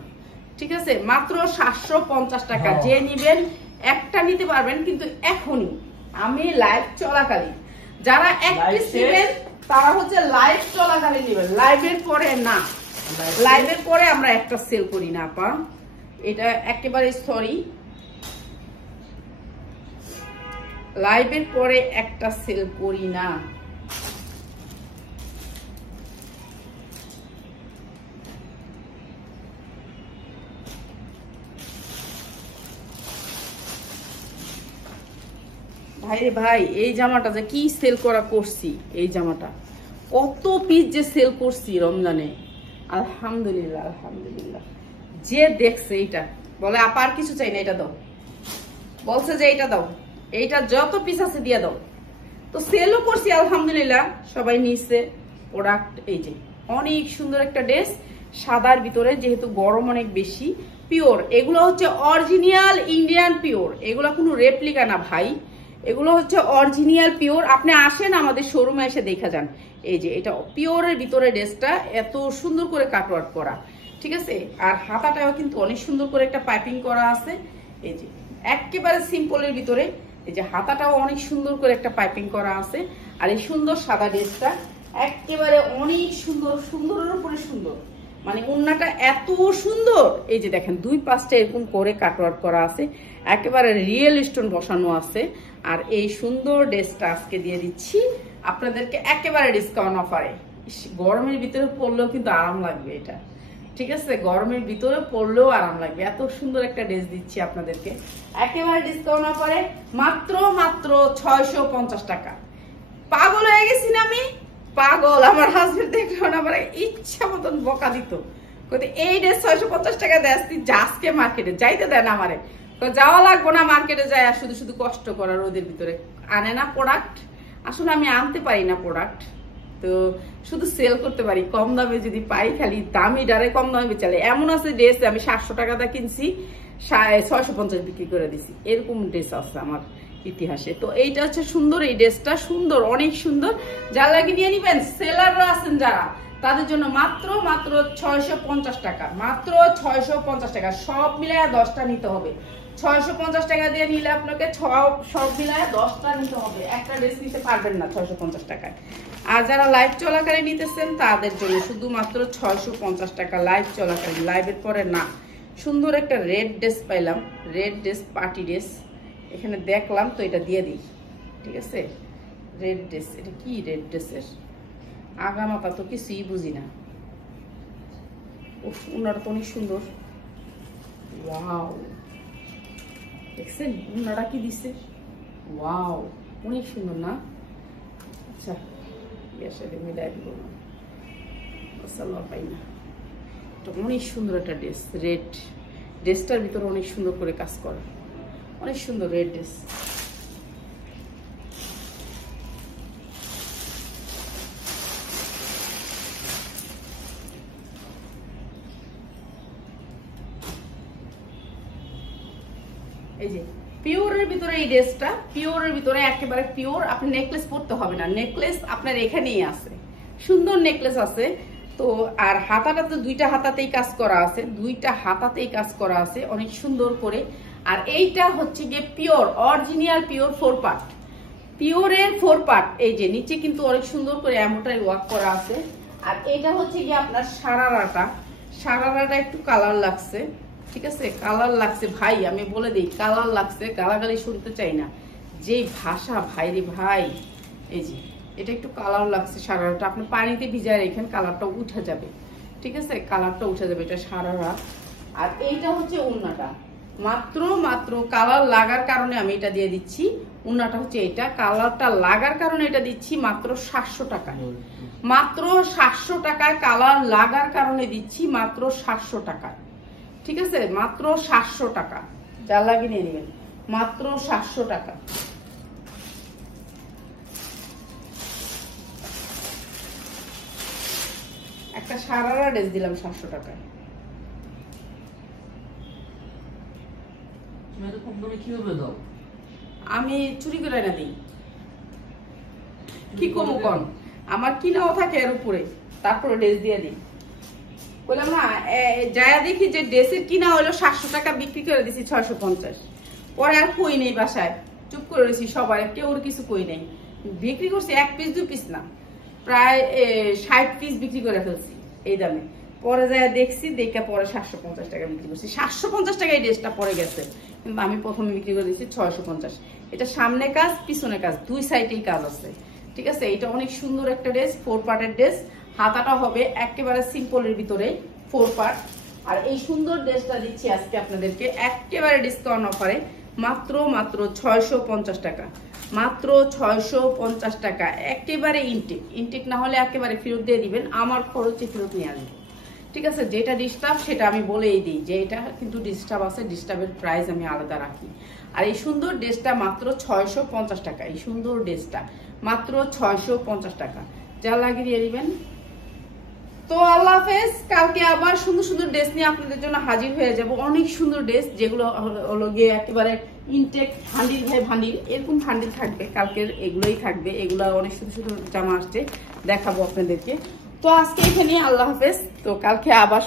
ঠিক আছে। মাত্র 750 টাকা। যে নিবেন একটা নিতে পারবেন, কিন্তু এখনই আমি লাইভ চলাকালীন যারা এক পিস নেবেন তারা হচ্ছে লাইভ চলাকালীন নেবেন, লাইভের পরে না। লাইভের পরে আমরা একটা সেল করি না আপা, এটা একেবারে সরি, লাইভের পরে একটা সেল করি না। ভাই রে ভাই, এই জামাটা যে কি সেল করা করছি, এই জামাটা কত পিস যে সেল করছি রমজানে, আলহামদুলিল্লাহ আলহামদুলিল্লাহ। যে দেখছে এইটা বলে আপা আর কিছু চাই না, এটা দাও, বলছে যে এইটা দাও, এইটা যত পিস আছে দিয়ে দাও। তো সেলও করছি আলহামদুলিল্লাহ, সবাই নিচ্ছে প্রোডাক্ট। এই যে অনেক সুন্দর একটা ড্রেস সাদার ভিতরে, যেহেতু গরম অনেক বেশি, পিওর। এগুলো হচ্ছে অরিজিনাল ইন্ডিয়ান পিওর, এগুলো কোনো রেপ্লিকা না ভাই, এগুলো হচ্ছে অরিজিনাল পিওর। আপনি আসেন আমাদের শোরুমে এসে দেখা যান। এই যে এটা পিওরের ভিতরে ড্রেসটা এত সুন্দর করে কাটওয়ার্ক করা, ঠিক আছে। আর হাতাটাও কিন্তু অনেক সুন্দর করে একটা পাইপিং করা আছে। এই যে একেবারে সিম্পলের ভিতরে এই যে হাতাটাও অনেক সুন্দর করে একটা পাইপিং করা আছে। আর এই সুন্দর সাদা ড্রেসটা একেবারে অনেক সুন্দর, সুন্দরের উপরে সুন্দর, মানে ওন্নাটা এত সুন্দর। এই যে দেখেন দুই পাশটা এরকম করে কাটওয়ার্ক করা আছে, একেবারে রিয়েল স্টোন বসানো আছে। আর এই সুন্দর ড্রেসটা আজকে দিয়ে দিচ্ছি আপনাদেরকে একেবারে ডিসকাউন্ট অফারে। গরমের ভিতরে পরলেও কিন্তু আরাম লাগবে এটা, ঠিক আছে। গরমের ভিতরে পরলেও আরাম লাগবে, এত সুন্দর একটা ড্রেস দিচ্ছি আপনাদেরকে একেবারে ডিসকাউন্ট অফারে মাত্র 650 টাকা। পাগল হয়ে গেছি না আমি, পাগল। আমার হাজবেন্ড দেখলো না, আমার ইচ্ছা মতন বকা দিত, এই ড্রেস 650 টাকা দেয়, তুই আজকে মার্কেটে যাইতে দেন আমারে। তো যাওয়া লাগবো না মার্কেটে, যায় আর শুধু শুধু কষ্ট করার, ওদের ভিতরে আনে না প্রোডাক্ট। আসলে আমি আনতে পারি না প্রোডাক্ট, তো শুধু সেল করতে পারি। কম দামে যদি পাই, খালি দামি ডারে কম দামে বেচালে। এমন আছে ড্রেস আমি 700 টাকা দা কিনছি, 650 বিক্রি করে দিছি, এরকম ড্রেস আছে আমার ইতিহাসে। তো এইটা হচ্ছে সুন্দর, এই ড্রেসটা সুন্দর, অনেক সুন্দর। যারা লাগে নিয়ে নিবেন, সেলাররা আছেন যারা, তাদের জন্য মাত্র 650 টাকা, মাত্র 650 টাকা। সব মিলায় 10টা নিতে হবে। 650 টাকা দিয়ে নিলে আপনাকে সব মিলায় 10টা নিতে হবে, একটা ড্রেস নিতে পারবেন না 650 টাকায়। আর যারা লাইভ চলাকালীন নিতেছেন তাদের জন্য শুধুমাত্র 650 টাকা লাইভ চলাকালীন, লাইভের পরে না। সুন্দর একটা রেড ড্রেস পাইলাম, রেড ড্রেস, পার্টি ড্রেস এখানে দেখলাম, তো এটা দিয়ে দিই, ঠিক আছে। রেড ড্রেস, এটা কি রেড ড্রেসের আগামাতা তো কিছুই বুঝি না। উনাটা তো অনেক সুন্দর, ওয়াও, দেখছেন উনাটা কি দিচ্ছে, ওয়াও অনেক সুন্দর না। আচ্ছা মিলাই দিব না, পাই না। অনেক সুন্দর একটা ড্রেস, রেড ড্রেসটার ভিতরে অনেক সুন্দর করে কাজ করা, অনেক সুন্দর রেড ড্রেস। এই যে পিওরের ভিতরে এই ড্রেসটা, পিওরের ভিতরে একেবারে পিওর। আপনি নেকলেস পরতে হবে না, নেকলেস আপনার এখানেই আছে, সুন্দর নেকলেস আছে। তো আর হাতাটা তো দুইটা হাতাতেই কাজ করা আছে, দুইটা হাতাতেই কাজ করা আছে অনেক সুন্দর করে। আর এইটা হচ্ছে গিয়ে পিওর অরিজিনাল পিওর 4 পার্ট, পিওরের 4 পার্ট। এই যে নিচে কিন্তু অনেক সুন্দর করে এমনটাই ওয়ার্ক করা আছে। আর এটা হচ্ছে গিয়ে আপনার সারারাটা, সারারাটা একটু কালার লাগছে, ঠিক আছে, কালার লাগছে ভাই, আমি বলে দিই কালার লাগছে, গালাগালি শুনতে চাই না, যে ভাষা ভাই রে ভাই। এই যে এটা একটু কালার লাগছে সারারাটা, আপনি পানিতে ভিজায় রেখেন কালারটা উঠে যাবে, ঠিক আছে, কালারটা উঠে যাবে, এটা সারারা। আর এইটা হচ্ছে ওড়নাটা, মাত্র কালার লাগার কারণে আমি এটা দিয়ে দিচ্ছি। ওড়নাটা হচ্ছে এটা, কালারটা লাগার কারণে এটা দিচ্ছি মাত্র 700 টাকা, মাত্র 700 টাকায়, কালার লাগার কারণে দিচ্ছি মাত্র 700 টাকা, ঠিক আছে, মাত্র 700 টাকা, যা লাগে নিয়ে নেবেন, মাত্র 700 টাকা। একটা সারারা ড্রেস দিলাম 700 টাকায়। আমি চুরি করে না দিই, কি কমু কম, আমার কিনাও থাকে এর উপরে, তারপরে ড্রেস দিয়ে দিই। বললাম না, যায়া দেখি যে ড্রেসের কিনা হলো 700 টাকা, বিক্রি করে দিছি 650। পরে আর কই নেই, বাসায় চুপ করে রয়েছি, সবাই কেউ কিছু কই নেই, বিক্রি করছি 1 পিস 2 পিস না, প্রায় 60 পিস বিক্রি করে ফেলছি এই দামে। পরে যায় দেখছি, দেখে পরে 750 টাকা বিক্রি করছি, 750 টাকা এই ড্রেসটা পরে গেছে, কিন্তু আমি প্রথমে বিক্রি করে দিচ্ছি 650। এটা সামনে কাজ পিছনে কাজ, দুই সাইডেই কাজ আছে, ঠিক আছে। এটা অনেক সুন্দর একটা ড্রেস, 4 পার্টের ড্রেস, হাতাটা হবে একেবারে সিম্পলের ভিতরে 4 পার্ট। আর এই সুন্দর ড্রেসটা দিচ্ছি আজকে আপনাদেরকে একেবারে ডিসকাউন্ট অফারে, মাত্র 650 টাকা, মাত্র 650 টাকা, একেবারে ইনটেক না হলে একেবারে ফেরত দিয়ে দিবেন, আমার খরচে ফেরত নিয়ে আসবেন, ঠিক আছে। যেটা ডিস্টার্ব সেটা আমি বলেই দিই যে এটা কিন্তু ডিস্টার্ব আছে, ডিস্টার্বের প্রাইস আমি আলাদা রাখি। আর এই সুন্দর ড্রেসটা মাত্র 650 টাকা, এই সুন্দর ড্রেসটা মাত্র 650 টাকা, যা লাগিয়ে দিয়ে দিবেন। তো আল্লাহ হাফেজ, কালকে আবার সুন্দর সুন্দর ড্রেস নিয়ে আপনাদের জন্য হাজির হয়ে যাব, অনেক সুন্দর ড্রেস, যেগুলো হলো গিয়ে একেবারে ইনটেক ভান্ডিল ভাই ভান্ডিল, এরকম ভান্ডিল থাকবে কালকের, এগুলোই থাকবে, এগুলো অনেক সুন্দর সুন্দর জামা আসছে, দেখাবো আপনাদেরকে। তো আজকে এখানে আল্লাহ হাফেজ, তো কালকে আবার